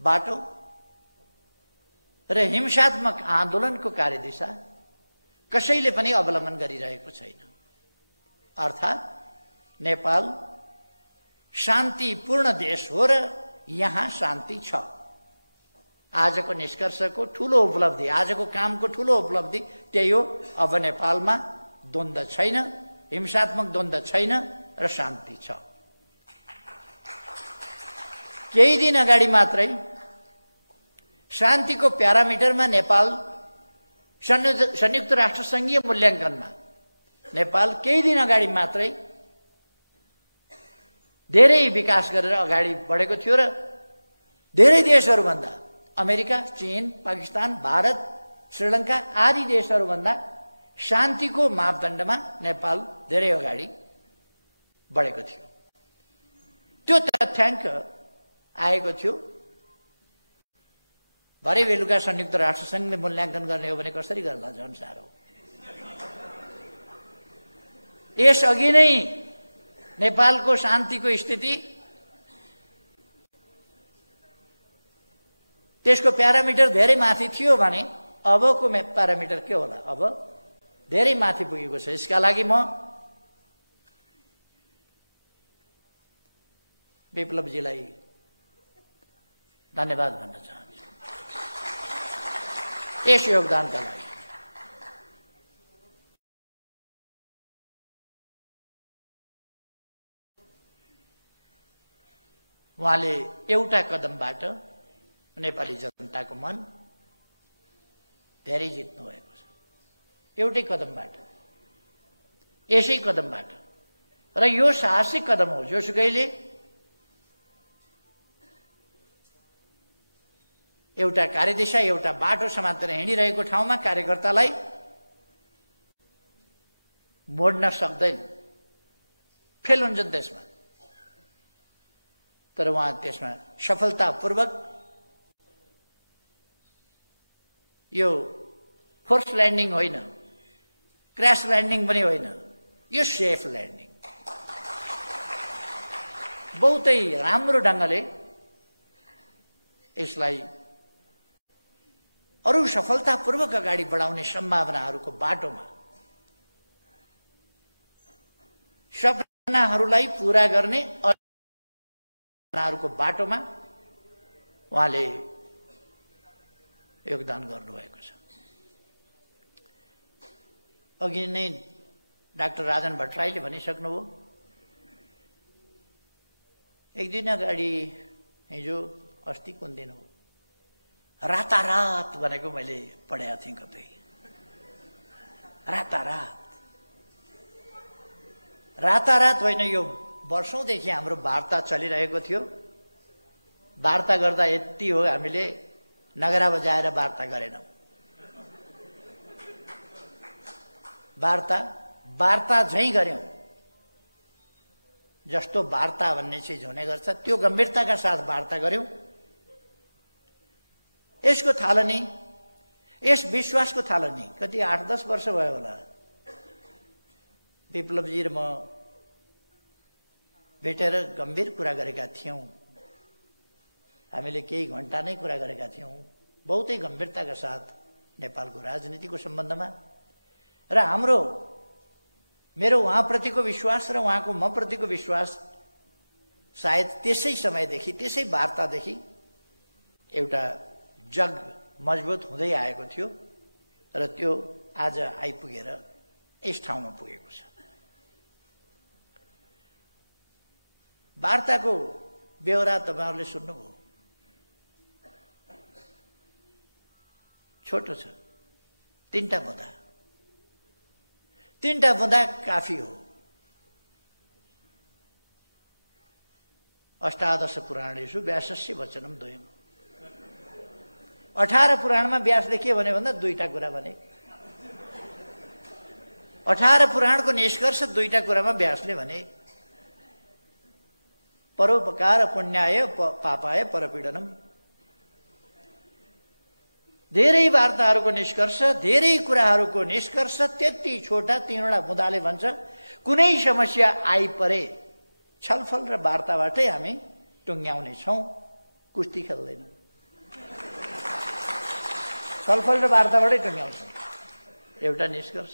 बाटो र हिंसात्मक आन्दोलनको कार्यदिशा कसैले पनि अवलम्बन गरिरहेको छैन। अर्थात् नेपाल शान्तिपूर्ण देश हो र यहाँ शान्ति छ। आजको निष्कर्षको ठुलो उपलब्धि, आजको कामको ठुलो उपलब्धि त्यही हो। अब नेपालमा द्वन्द्व छैन, हिंसात्मक द्वन्द्व छैन र शान्ति छ। केही दिन अगाडि मात्रै शान्तिको प्यारामिटरमा नेपाल संयुक्त राष्ट्र सङ्घीय मूल्याङ्कनमा नेपाल केही दिन अगाडि मात्रै धेरै विकास गरेर अगाडि बढेको थियो र धेरै देशहरूभन्दा अमेरिका, चीन, पाकिस्तान, भारत, श्रीलङ्का आदि देशहरूभन्दा शान्तिको मापदण्डमा नेपाल धेरै अगाडि बढेको थियो। त्यो तथ्याङ्क आएको थियो। भरे बेलुका संयुक्त राष्ट्रसङ्घले मूल्याङ्कन गर्ने हो भने कसरी गर्ला? झन् साह्रो। यसअघि नै नेपालको शान्तिको स्थिति, त्यसको प्यारामिटर धेरै माथि थियो भने अबको प्यारामिटर के होला? अब धेरै माथि पुगेको छ। यसका लागि म विप्लवजीलाई धन्यवाद भन्न चाहन्छु यस योगदानका लागि। उहाँले एउटा कदमबाट नेपाली जनताको मन धेरै जित्नु भएको छ। एउटै कदमबाट, यसै कदमबाट। र यो साहसिक कदम हो। जोसुकैले एउटा कार्यदिशा, एउटा बाटो समातेर हिँडिरहेको ठाउँमा कार्यकर्तालाई मोड्न सक्दैन, फेल हुन्छन् त्यसमा। तर उहाँ त्यसमा सफलतापूर्वक यो फोर्स ल्यान्डिङ होइन, क्र्यास ल्यान्डिङ पनि होइन, यो सेफ ल्यान्डिङ बहुतै राम्रो ढङ्गले यसलाई अरू सफलतापूर्वक अगाडि बढाउने सम्भावनाहरूको बाटोमा, सपनाहरूलाई पूरा गर्ने को बाटोमा उहाँले योगदान गर्नुभएको छ। अघि नै डाक्टर राजन भट्टराईले भनिसक्नुभयो। एक दिन अगाडि, हिजो अस्ति कुन दिन हो, रातारात भनेको मैले पढेको थिएँ कतै। रातारात होइन, यो वर्षौंदेखि हाम्रो वार्ता चलिरहेको थियो। वार्ता गर्दा यति हो, हामीले नगरा बजाएर वार्ता गरेनौँ। वार्ता झैँ गर्यौँ। जस्तो वार्ता भन्ने चिज हुने गर्छ त्यो गम्भीरताका साथ वार्ता गर्यौँ। यसको थालनी, यस विश्वासको थालनी कति 8-10 वर्ष भयो होला। विप्लवजी र म भेटेर गम्भीर कुरा गरेका थियौँ। हामीले केही घण्टा नै कुरा गरेका थियौँ, बहुतै गम्भीरताका साथ नेपालको राजनीतिको सम्बन्धमा। र मेरो उहाँप्रतिको विश्वास र उहाँको म प्रतिको विश्वास सायद त्यसै समयदेखि, त्यसै वार्तादेखि एउटा जग मजबुत हुँदै आएको थियो र त्यो आज आइपुगेर यस ठाउँमा पुगेको छ। वार्ताको बेहोरा तपाईहरुले सुन्नुभयो। छोटो छ, 3टा बुँदा काफी हो। अष्टादश पुराणेषु व्यासस्य वचनम द्वयम्। 18 पुराणमा व्यासले के भन्यो भन्दा 2टा कुरा भने। 18 पुराणको निष्कर्ष 2टा कुरामा व्यासले भने। परोपकार पुण्याय पापाय परपीडनम। धेरै वार्ताहरूको निष्कर्ष, धेरै कुराहरूको निष्कर्ष त्यति छोटा 3वटा बुँदाले भन्छ। कुनै समस्या आइपरे छलफल र वार्ताबाटै हामी टुङ्ग्याउने छौं, कुस्ती खेल्दैनौँ। छलफल र वार्ताबाटै टुङ्ग्याउँछौँ। एउटा निष्कर्ष।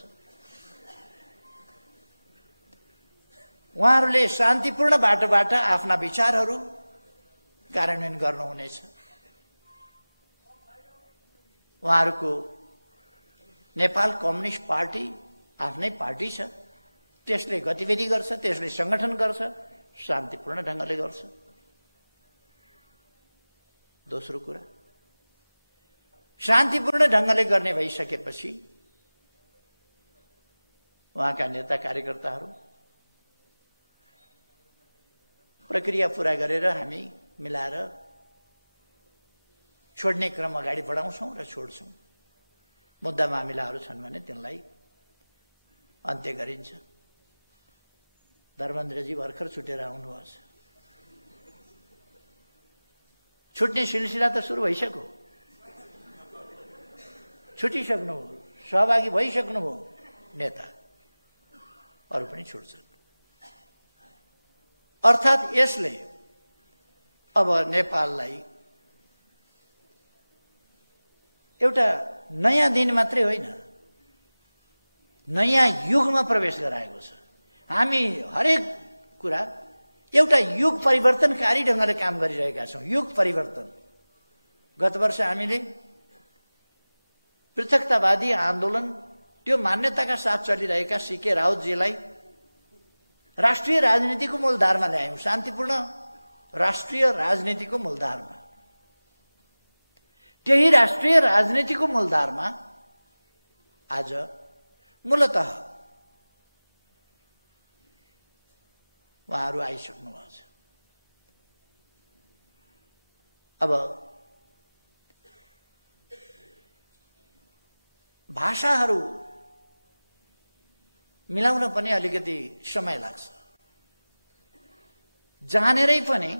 उहाँहरूले शान्तिपूर्ण बाटोबाट आफ्ना विचारहरू कार्यान्वयन गर्नुहुनेछ। उहाँहरूको नेपाल कम्युनिस्ट पार्टी आफ्नै पार्टी छ, त्यसले गतिविधि गर्छ, त्यसले संगठन गर्छ, शान्तिपूर्ण ढङ्गले गर्छ। दोस्रो कुरा, शान्तिपूर्ण ढङ्गले गर्ने भइसकेपछि उहाँका नेता कार्यकर्ताहरू प्रक्रिया पुरा गरेर हामी मिलाएर छोड्ने क्रम अगाडि बढाउँछौँ र छोड्छौँ। मुद्दा मामिलाहरू छन् भने तिनलाई अन्त्य गरिन्छ। धर्मेन्द्रजी भर्खर छुटेर आउनुभएको छ। छुट्ने सिलसिला त सुरु भइसक्यो, छुटिसक्नुभयो, सहभागी भइसक्नुभयो नेता, अरू पनि छुट्छन्। अर्थात् यसले अब नेपाललाई एउटा नयाँ दिन मात्रै होइन, नयाँ युगमा प्रवेश गराएको छ। हामी हरेक कुरा एउटा युग परिवर्तनकारी ढङ्गले काम गरिरहेका छौँ। युग परिवर्तन। गत वर्ष हामीले पृथकतावादी आन्दोलन, त्यो मान्यताका साथ चलिरहेका सीके राउतजीलाई राष्ट्रिय राजनीतिको मूलधारमा ल्यायौँ। शान्तिपूर्ण राष्ट्रिय राजनीतिको मूलधारमा। त्यही राष्ट्रिय राजनीतिको मूलधारमा आज मूलतः उहाँहरू आइसक्नु भएको छ। अब भाषाहरू मिलाउन पनि अलिकति समय लाग्छ। जानेरै पनि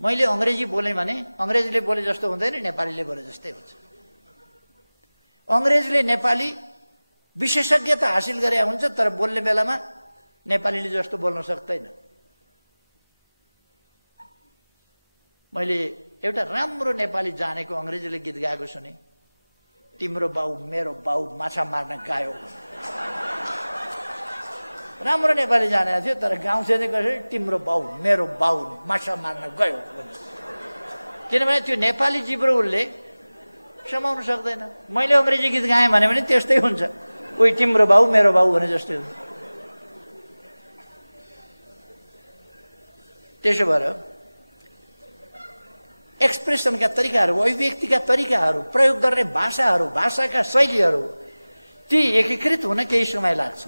मैले अङ्ग्रेजी बोलेँ भने अङ्ग्रेजीले बोले जस्तो हुँदैन, नेपालीले बोले जस्तै हुन्छ। अङ्ग्रेजले नेपाली विशेषज्ञता हासिल गरे हुन्छ, तर बोल्ने बेलामा नेपालीले जस्तो बोल्न सक्दैन। मैले एउटा राम्रो नेपाली जानेको अङ्ग्रेजीले गीत गाएको सुने, तिम्रो बाउ मेरो बाउ माछा मार्न गयो। राम्रो नेपाली जानेको थियो, तर गाउँछ चाहिँ कसरी तिम्रो बाउ मेरो बाउ माछा मार्न गयो। किनभने त्यो नेपाली जिब्रो उसले समाउन सक्दैन। मैले अङ्ग्रेजी गीत गाएँ भने पनि त्यस्तै हुन्छ, कोही तिम्रो बाउ मेरो बाउ भने जस्तै हुन्छ। त्यसो भएर एक्सप्रेसनका तरिकाहरू, अभिव्यक्तिका तरिकाहरू, प्रयोग गर्ने भाषाहरू, भाषाका शैलीहरू ती एकीकृत हुन केही समय लाग्छ।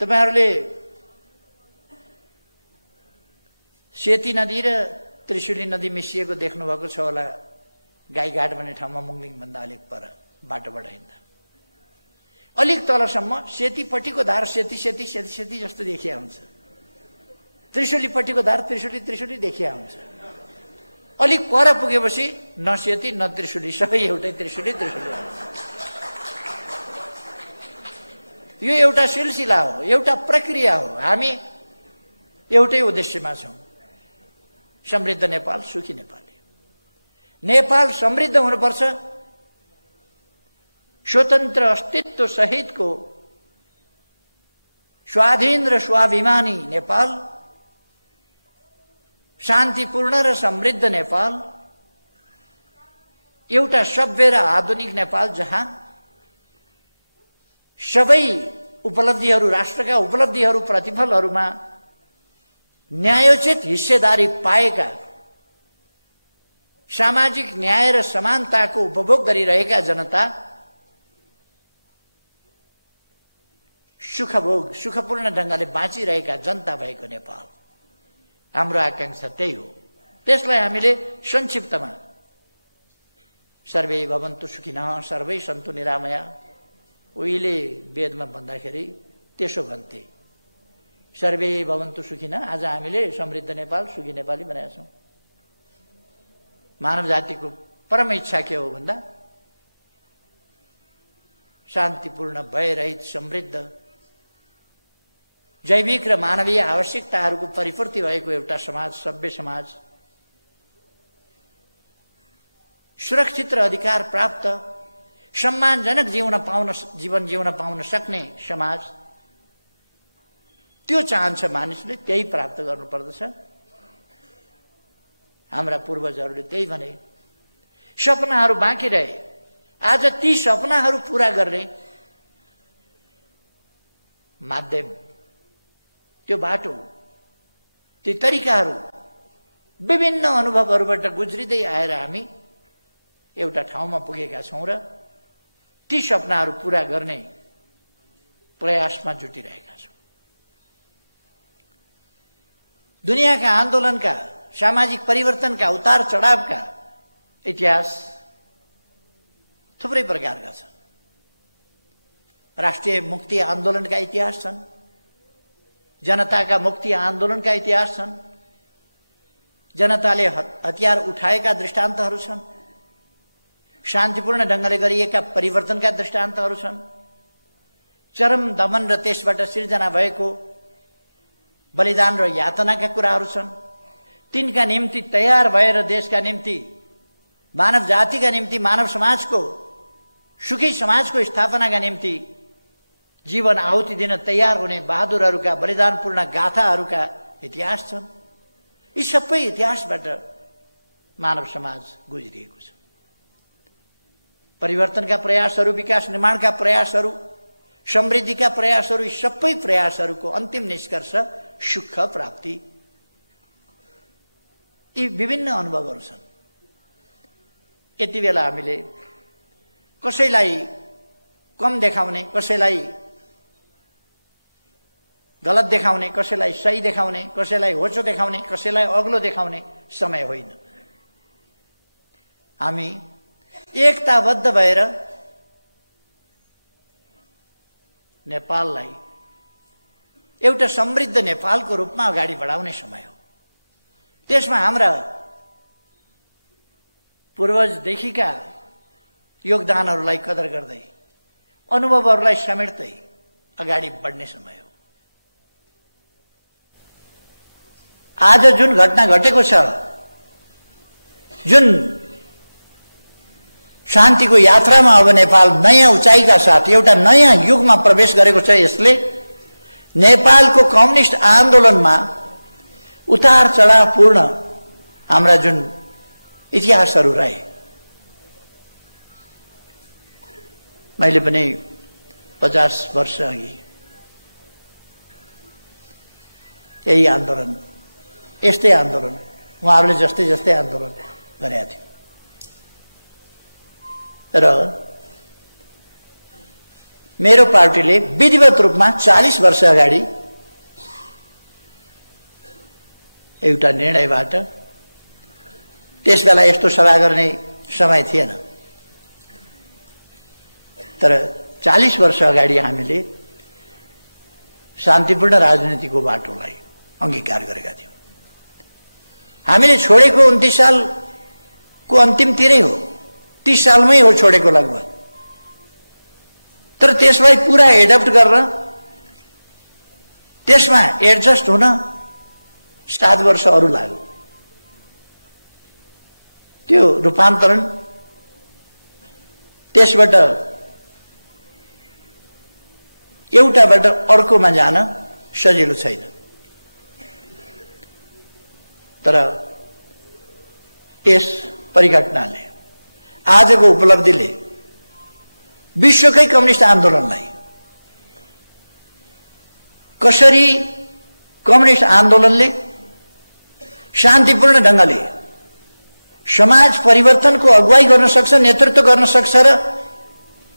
तपाईहरूले सेती नदी र त्रिशुली नदी मिसिएको देख्नुभएको छ होला। गाईघाट भन्ने ठाउँमा मुङलिङभन्दा अलिक पर बाटोबाट हिँड्दा अलिक तलसम्म सेतीपट्टिको धार सेती सेती सेती सेती जस्तो देखिया हुन्छ, त्रिशुलीपट्टिको धार त्रिशुली त्रिशुली देखिया हुन्छ। अलिक पर पुगेपछि न सेती न त्रिशुली, सबै एउटै त्रिशुली त्रिशुली हुन्छ। यो एउटा सिलसिला हो, एउटा प्रक्रिया हो। हामी एउटै उद्देश्यमा छौँ, समृद्ध नेपाल, सुखी नेपाली। नेपाल समृद्ध हुनुपर्छ, स्वतन्त्र अस्तित्व सहितको स्वाधीन र स्वाभिमानी नेपाल, शान्तिपूर्ण र समृद्ध नेपाल, एउटा सभ्य र आधुनिक नेपाल जहाँ सबै उपलब्धिहरू, राष्ट्रका उपलब्धिहरू, प्रतिफलहरूमा न्यायोचित हिस्सेदारी पाएका, सामाजिक न्याय र समानताको उपभोग गरिरहेका जनता सुखपूर्ण ढङ्गले बाँचिरहेका जनता भएको नेपाल हाम्रो आकांक्षा त्यही हो। त्यसलाई हामीले संक्षिप्तमा सर्वे भवन्तु सुखिनः सर्वै सन्तु निरामया, उहिले वेदमा भन्दाखेरि त्यसो भन्थे, सर्वे भवन्तु सुखिनः। आज हामीले समृद्ध नेपाल, सुखी नेपाली बनाएका छौँ। मानव जातिको परम इच्छा के हो भन्दा शान्तिपूर्ण, भयरहित, समृद्ध, जैविक र मानवीय आवश्यकताहरूको परिपूर्ति भएको एउटा समाज, सभ्य समाज, सुरक्षित र अधिकार प्राप्त, सम्मानजनक जीवन जिउन पाउन सक्ने समाज, त्यो चाहन्छ मानिसले, त्यही प्राप्त गर्नुपर्दछ। हाम्रा पूर्वजहरूले त्यही भने। सपनाहरू बाँकी रहे, आज ती सपनाहरू पूरा गर्ने माध्यम, त्यो बाटो, ती तरिकाहरू विभिन्न अनुभवहरूबाट गुज्रिँदै आएर हामी एउटा ठाउँमा पुगेका छौँ र ती सपनाहरू पूरा गर्ने प्रयासमा जुटिरहेका छौँ। दुनियाँका आन्दोलनका, सामाजिक परिवर्तनका, उतार चढावका इतिहास थुप्रै प्रकारका छन्। राष्ट्रिय मुक्ति आन्दोलनका इतिहास छन्, जनताका मुक्ति आन्दोलनका इतिहास छन्, जनताले हतियार उठाएका दृष्टान्तहरू छन्, शान्तिपूर्ण ढङ्गले गरिएका परिवर्तनका दृष्टान्तहरू छन्, चरम दमन र त्यसबाट सिर्जना भएको बलिदान र यातनाका कुराहरू छन्। तिनका निम्ति तयार भएर देशका निम्ति, मानव जातिका निम्ति, मानव समाजको सुखी समाजको स्थापनाका निम्ति जीवन आहुति दिन तयार हुने बहादुरहरूका बलिदानपूर्ण गाथाहरूका इतिहास छन्। यी सबै इतिहासबाट मानव समाज गुज्रिएको छ। परिवर्तनका प्रयासहरू, विकास निर्माणका प्रयासहरू, समृद्धिका प्रयासहरू, यी सबै प्रयासहरूको अन्तिम निष्कर्ष सुख प्राप्ति। यी विभिन्न अनुभवहरू छन्। यति बेला हामीले कसैलाई कम देखाउने, कसैलाई गलत देखाउने, कसैलाई सही देखाउने, कसैलाई होचो देखाउने, कसैलाई अग्लो देखाउने समय होइन। हामी एकताबद्ध भएर नेपाललाई एउटा समृद्ध नेपालको रूपमा अगाडि बढाउने समय हो। त्यसमा हाम्रा पूर्वजदेखिका योगदानहरूलाई कदर गर्दै, अनुभवहरूलाई समेट्दै अगाडि बढ्ने समय हो। आज जुन घटना घटेको छ, जुन शान्तिको यात्रामा अब नेपाल नयाँ उचाइका साथ एउटा नयाँ युगमा प्रवेश गरेको छ, यसले नेपालको कम्युनिस्ट आन्दोलनमा उतार चढावपूर्ण हाम्रा जुन इतिहासहरू रहे, मैले पनि 50 वर्ष अघि यही आन्दोलन, यस्तै आन्दोलन, उहाँहरूले जस्तै जस्तै आन्दोलन गरेका थियो र मेरो पार्टीले विधिवत रूपमा 40 वर्ष अगाडि एउटा निर्णयबाट, त्यसबेला यस्तो सभा गर्ने समय थिएन, तर 40 वर्ष अगाडि हामीले शान्तिपूर्ण राजनीतिको बाटोलाई अंगीकार गरेका थियौँ। हामीले छोडेको 29 सालको अन्तिमतिरै हो, 30 सालमै हो छोडेको लगभग, तर त्यसलाई पुरा एडप्ट गरेर त्यसमा एडजस्ट हुन 7 वर्ष अरू लाग्यो। त्यो रूपान्तरण त्यसबाट एउटाबाट अर्कोमा जान सजिलो छैन, तर यस परिघटनाले, आजको उपलब्धिले विश्वकै कम्युनिस्ट आन्दोलनलाई कसरी कम्युनिस्ट आन्दोलनले शान्तिपूर्ण ढङ्गले समाज परिवर्तनको अगुवाई गर्न सक्छ, नेतृत्व गर्न सक्छ र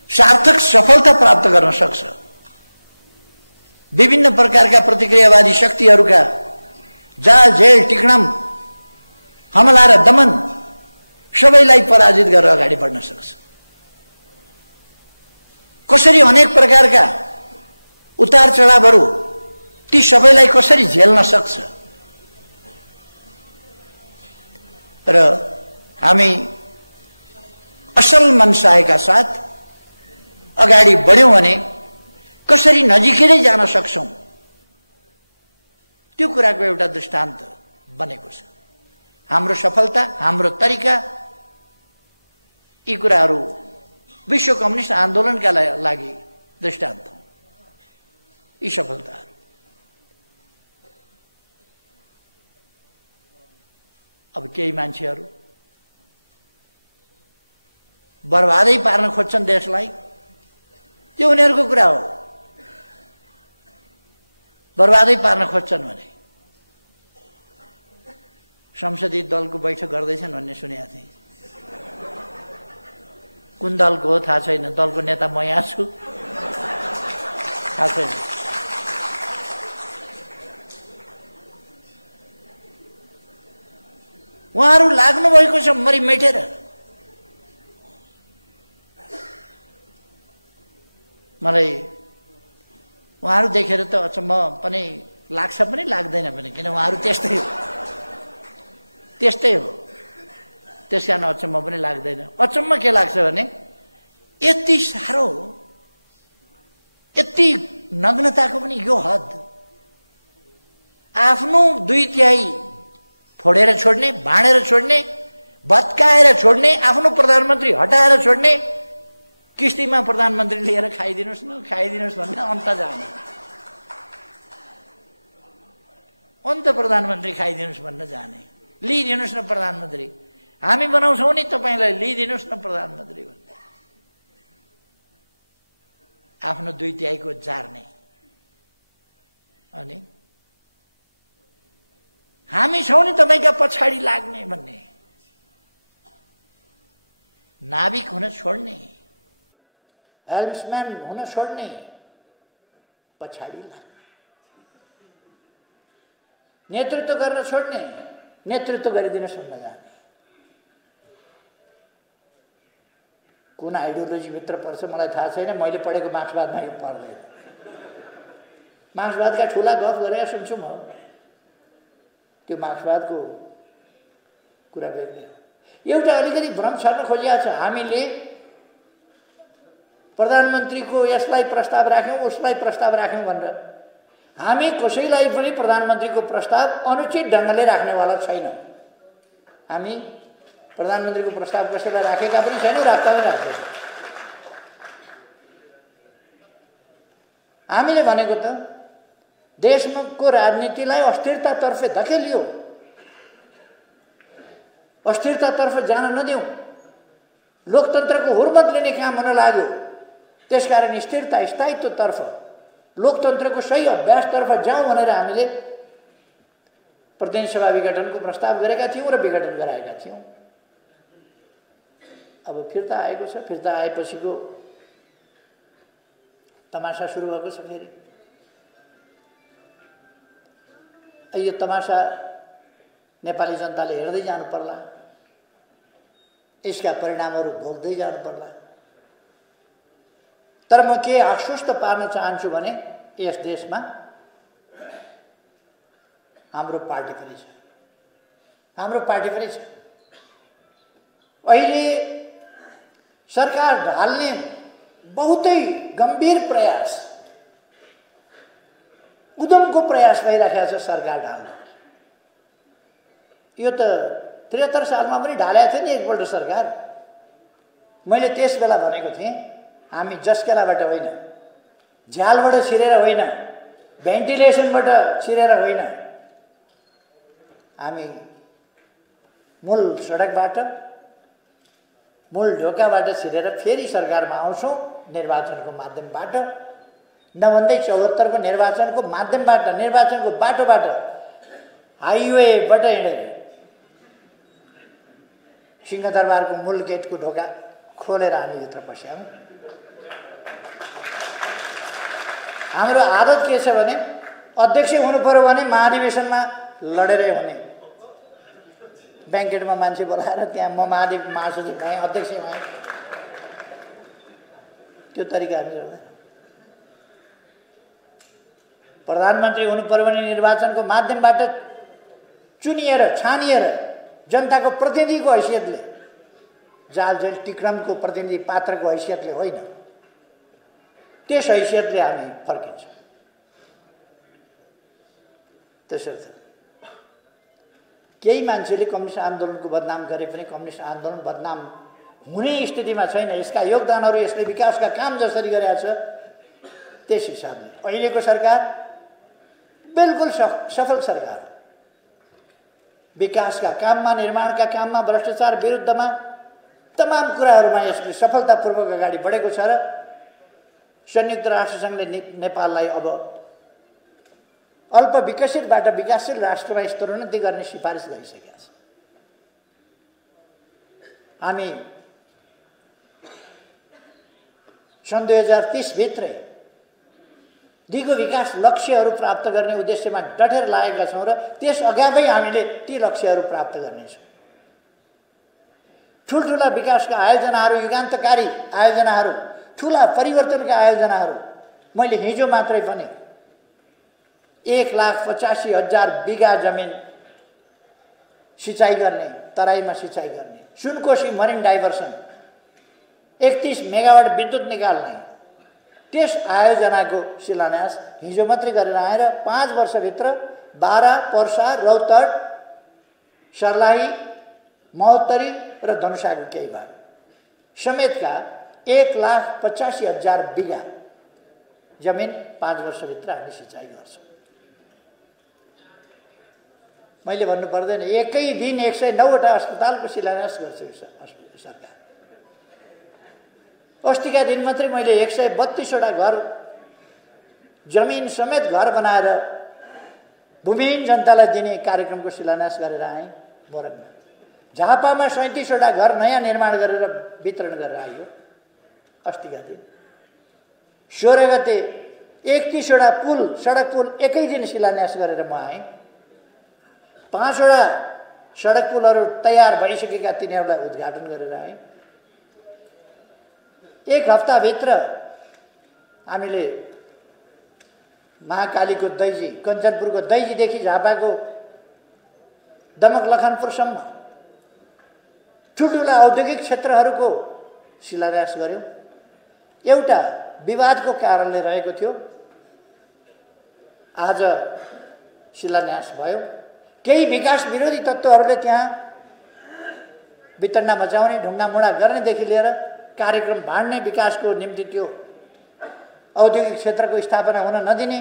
सार्थक सफलता प्राप्त गर्न सक्छ। विभिन्न प्रकारका प्रतिक्रियावादी शक्तिहरूका जाल, जेल, टिक्णम, हमला र दमन सबैलाई पराजित गरेर अगाडि बढ्न सक्छ। कसरी अनेक प्रकारका उतार चढावहरू ती सबैलाई कसरी झेल्न सक्छ र हामी असल मनसायका साथ अगाडि बढ्यौं भने कसरी नजिकै जान सक्छौं, त्यो कुराको एउटा दृष्टान्त बनेको छ। हाम्रो सफलता, हाम्रो तरिका, यी कुराहरू विश्व कम्युनिस्ट आन्दोलनका लागि दृष्टान्त हो। यी सफलताहरू अब केही मान्छेहरू बर्बादै पार्न खोज्छन् देशलाई, त्यो उनीहरूको कुरा हो। बर्बादै पार्न खोज्छन् भने संसदीय दलको बैठक गर्दैछन् भन्ने सुनेको थिएँ। कुन दलको हो थाहा छैन, दलको नेता म यहाँ छु थाहा छैन। उहाँहरू लाग्नु भएको छ मरि मेटेर। मलाई उहाँहरू देखेर त अचम्म पनि लाग्छ पनि लाग्दैन पनि, किन उहाँहरू त्यस्तै हो, त्यस्तै हो। त्यस कारण अचम्म पनि लाग्दैन। अचम्म के लाग्छ भने यति साह्रो, यति नग्नताको पनि यो हद। आफ्नो 2/3 फोडेर छोड्ने, भाँडेर छोड्ने, भत्काएर छोड्ने, आफ्नो प्रधानमन्त्री हटाएर छोड्ने, किस्तीमा प्रधानमन्त्री लिएर खाइदिनुहोस् न, खाइदिनुहोस् भन्ने अन्त जाने, अन्त प्रधानमन्त्री खाइदिनुहोस् भन्न जाने, लिइदिनुहोस् न प्रधानमन्त्री, हामी बनाउँछौँ नि तपाईँलाई, लिइदिनुहोस् न प्रधानमन्त्री भन्ने। आफ्नो 2/3 को जार्ने। अनि हामी छौँ नि तपाईँका पछाडि लाग्ने भन्ने। नाविक हुन छोड्ने, हेल्म्सम्यान हुन छोड्ने, पछाडि लाग्ने। नेतृत्व गर्न छोड्ने, नेतृत्व गरिदिनुहोस् भन्न जाने। कुन आइडियोलोजीभित्र पर्छ मलाई थाहा छैन, मैले पढेको मार्क्सवादमा यो पर्दैन। मार्क्सवादका ठुला गफ गरेर सुन्छु म, त्यो मार्क्सवादको कुरा बेग्लै हो। एउटा अलिकति भ्रम छर्न खोजिएको छ, हामीले प्रधानमन्त्रीको यसलाई प्रस्ताव राख्यौँ उसलाई प्रस्ताव राख्यौँ भनेर। हामी कसैलाई पनि प्रधानमन्त्रीको प्रस्ताव अनुचित ढङ्गले राख्नेवाला छैनौँ। हामी प्रधानमन्त्रीको प्रस्ताव कसैलाई राखेका पनि छैनौँ, राख्दा पनि राख्दैछौँ। हामीले भनेको त देशको राजनीतिलाई अस्थिरतातर्फ धकेलियो, अस्थिरतातर्फ जान नदिउँ, लोकतन्त्रको हुर्मत लिने काम हुन लाग्यो। त्यसकारण स्थिरता स्थायित्वतर्फ, लोकतन्त्रको सही अभ्यासतर्फ जाउँ भनेर हामीले प्रतिनिधि सभा विघटनको प्रस्ताव गरेका थियौँ र विघटन गराएका थियौँ। अब फिर्ता आएको छ, फिर्ता आएपछिको तमासा सुरु भएको छ फेरि। यो तमासा नेपाली जनताले हेर्दै जानु पर्ला, यसका परिणामहरू भोग्दै जानु पर्ला। तर म के आश्वस्त पार्न चाहन्छु भने यस देशमा हाम्रो पार्टी पनि छ, हाम्रो पार्टी पनि छ। अहिले सरकार ढाल्ने बहुतै गम्भीर प्रयास, उद्यमको प्रयास भइरहेको छ सरकार ढाल्न। यो त 73 सालमा पनि ढालेको थियो नि एकपल्ट सरकार। मैले त्यस बेला भनेको थिएँ, हामी जस्केलाबाट होइन, झ्यालबाट छिरेर होइन, भेन्टिलेसनबाट छिरेर होइन, हामी मूल सडकबाट, मूल ढोकाबाट छिरेर फेरि सरकारमा आउँछौँ निर्वाचनको माध्यमबाट। नभन्दै 74 को निर्वाचनको माध्यमबाट, निर्वाचनको बाटोबाट, हाइवेबाट हिँडेर सिंहदरबारको मूल गेटको ढोका खोलेर हामी भित्र पस्यौँ। हाम्रो आदत के छ भने अध्यक्ष हुनु पर्यो भने महाधिवेशनमा लडेरै हुने। ब्याङ्केटमा मान्छे बोलाएर त्यहाँ म महासचिव भएँ, अध्यक्ष भएँ, त्यो तरिका हामी गर्दैन। प्रधानमन्त्री हुनु पर्यो भने निर्वाचनको माध्यमबाट चुनिएर, छानिएर, जनताको प्रतिनिधिको हैसियतले, जाल जेल टिक्रमको प्रतिनिधि पात्रको हैसियतले होइन, त्यस हैसियतले हामी फर्किन्छौँ। त्यसर्थ केही मान्छेले कम्युनिस्ट आन्दोलनको बदनाम गरे पनि कम्युनिस्ट आन्दोलन बदनाम हुने स्थितिमा छैन। यसका योगदानहरू, यसले विकासका काम जसरी गरेका छ त्यस हिसाबले अहिलेको सरकार बिल्कुल सफल सरकार। विकासका काममा, निर्माणका काममा, भ्रष्टाचार विरुद्धमा, तमाम कुराहरूमा यसले सफलतापूर्वक अगाडि बढेको छ र संयुक्त राष्ट्रसङ्घले नेपाललाई अब अल्प विकसितबाट विकासशील राष्ट्रमा स्तरोन्नति गर्ने सिफारिस गरिसकेका छ। हामी सन् 2030 भित्रै दिगो विकास लक्ष्यहरू प्राप्त गर्ने उद्देश्यमा डटेर लागेका छौँ र त्यस अगावै हामीले ती लक्ष्यहरू प्राप्त गर्नेछौँ। ठुल्ठुला विकासका आयोजनाहरू, युगान्तकारी आयोजनाहरू, ठुला परिवर्तनका आयोजनाहरू मैले हिजो मात्रै पनि 1,85,000 बिघा जमिन सिँचाइ गर्ने, तराईमा सिँचाइ गर्ने, सुनकोशी मरिन डाइभर्सन, 31 मेगावाट विद्युत निकाल्ने त्यस आयोजनाको शिलान्यास हिजो मात्रै गरेर आएर 5 वर्षभित्र बारा, पर्सा, रौतहट, सर्लाही, महोत्तरी र धनुषाको केही भाग समेतका 1,85,000 बिघा जमिन 5 वर्षभित्र हामी सिँचाइ गर्छौँ। मैले भन्नु पर्दैन, एकै दिन 109वटा अस्पतालको शिलान्यास गर्छ सरकार। अस्तिका दिन मात्रै मैले 132वटा घर, जमिन समेत घर बनाएर भूमिहीन जनतालाई दिने कार्यक्रमको शिलान्यास गरेर आएँ मोरङमा। झापामा 37वटा घर नयाँ निर्माण गरेर वितरण गरेर आइयो अस्तिका दिन। 16 गते 31वटा पुल, सडक पुल एकै दिन शिलान्यास गरेर म आएँ। 5वटा सडक पुलहरू तयार भइसकेका तिनीहरूलाई उद्घाटन गरेर आएँ। 1 हप्ताभित्र हामीले महाकालीको दैजी, कञ्चनपुरको दैजीदेखि झापाको दमक लखनपुरसम्म ठुल्ठुला औद्योगिक क्षेत्रहरूको शिलान्यास गर्यौँ। एउटा विवादको कारणले रहेको थियो, आज शिलान्यास भयो। केही विकास विरोधी तत्त्वहरूले त्यहाँ वितण्डा मचाउने, ढुङ्गामुढा गर्नेदेखि लिएर कार्यक्रम भाँड्ने, विकासको निम्ति त्यो औद्योगिक क्षेत्रको स्थापना हुन नदिने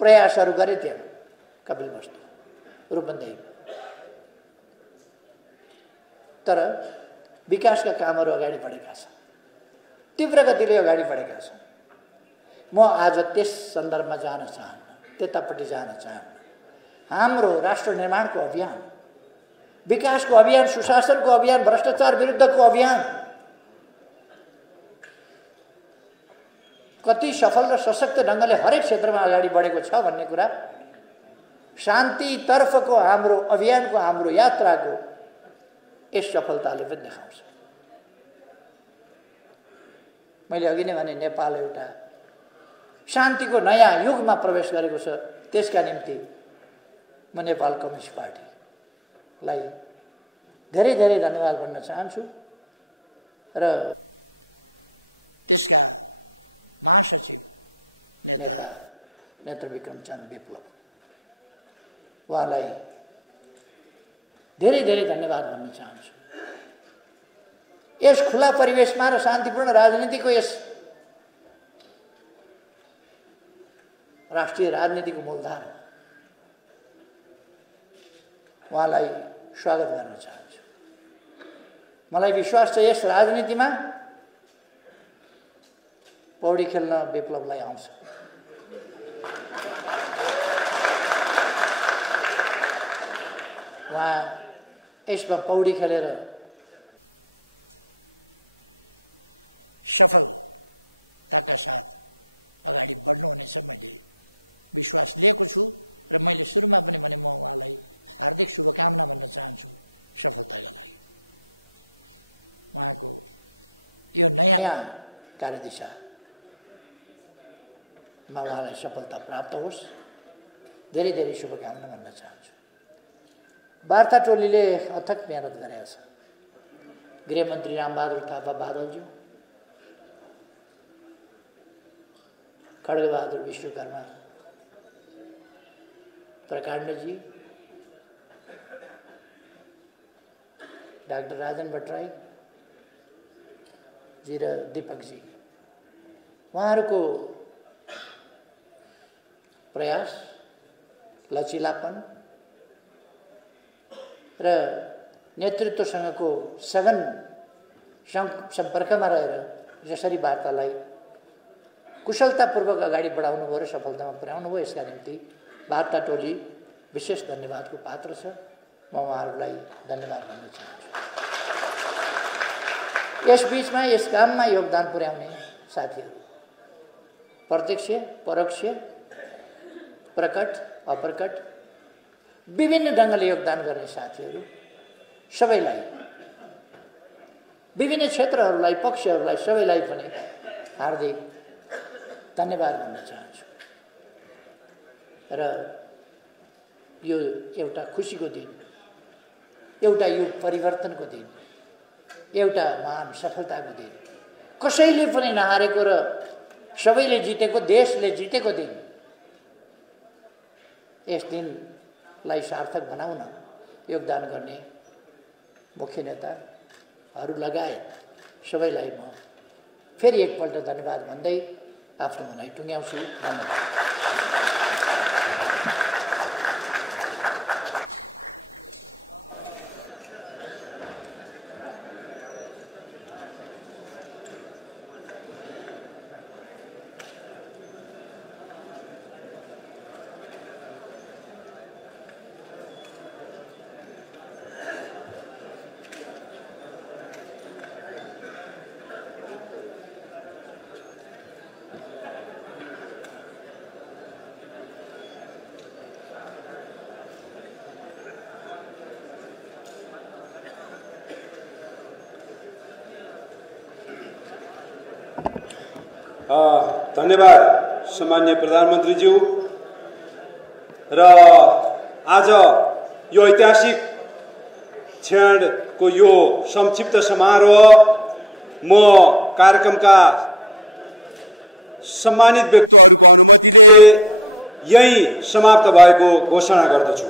प्रयासहरू गरे त्यहाँ कपिलवस्तु, रूपन्देही। तर विकासका कामहरू अगाडि बढेका छन्, तीव्र गतिले अगाडि बढेका छन्। म आज त्यस सन्दर्भमा जान चाहन्न, त्यतापट्टि जान चाहन्न। हाम्रो राष्ट्र निर्माणको अभियान, विकासको अभियान, सुशासनको अभियान, भ्रष्टाचार विरुद्धको अभियान कति सफल र सशक्त ढङ्गले हरेक क्षेत्रमा अगाडि बढेको छ भन्ने कुरा शान्तितर्फको हाम्रो अभियानको, हाम्रो यात्राको यस सफलताले पनि देखाउँछ। मैले अघि नै भने नेपाल एउटा शान्तिको नयाँ युगमा प्रवेश गरेको छ। त्यसका निम्ति म नेपाल कम्युनिस्ट पार्टीलाई धेरै धेरै धन्यवाद भन्न चाहन्छु र त्यसका महासचिव नेता नेत्रविक्रम चन्द्र विप्लव उहाँलाई धेरै धेरै धन्यवाद भन्न चाहन्छु। यस खुला परिवेशमा र शान्तिपूर्ण राजनीतिको यस राष्ट्रिय राजनीतिको मूलधार उहाँलाई स्वागत गर्न चाहन्छु। मलाई विश्वास छ यस राजनीतिमा पौडी खेल्न विप्लवलाई आउँछ। उहाँ यसमा पौडी खेलेर सफलताका साथ अगाडि बढ्नुहुनेछ मैले विश्वास लिएको छु र मैले सुरुमा पनि भने म उहाँलाई हार्दिक शुभकामना भन्न चाहन्छु सफलताका लागि। उहाँको यो नयाँ कार्यदिशामा उहाँलाई सफलता प्राप्त होस्, धेरै धेरै शुभकामना भन्न चाहन्छु। वार्ता टोलीले अथक मेहनत गरेका छ। गृहमन्त्री रामबहादुर थापा बादलज्यू, खड्गबहादुर विश्वकर्मा प्रकाण्डजी, डाक्टर राजन भट्टराई जी र दीपकजी, उहाँहरूको प्रयास, लचिलापन र नेतृत्वसँगको सघन सम्पर्कमा रहेर जसरी वार्तालाई कुशलतापूर्वक अगाडि बढाउनु भयो र सफलतामा पुर्याउनु भयो, यसका निम्ति वार्ता टोली विशेष धन्यवादको पात्र छ। म उहाँहरूलाई धन्यवाद भन्न चाहन्छु। यस बीचमा यस काममा योगदान पुर्याउने साथीहरू, प्रत्यक्ष परोक्ष प्रकट अप्रकट विभिन्न ढङ्गले योगदान गर्ने साथीहरू सबैलाई, विभिन्न क्षेत्रहरूलाई, पक्षहरूलाई सबैलाई पनि हार्दिक धन्यवाद भन्न चाहन्छु। र यो एउटा खुसीको दिन, एउटा युग परिवर्तनको दिन, एउटा महान सफलताको दिन, कसैले पनि नहारेको र सबैले जितेको, देशले जितेको दिन। यस दिनलाई सार्थक बनाउन योगदान गर्ने मुख्य नेताहरू लगायत सबैलाई म फेरि एकपल्ट धन्यवाद भन्दै आफ्नो भनाइ टुङ्ग्याउँछु। धन्यवाद। धन्यवाद सम्माननीय प्रधानमन्त्रीज्यू। र आज यो ऐतिहासिक क्षणको यो संक्षिप्त समारोह म कार्यक्रमका सम्मानित व्यक्तिहरूको अनुमतिले यही समाप्त भएको घोषणा गर्दछु।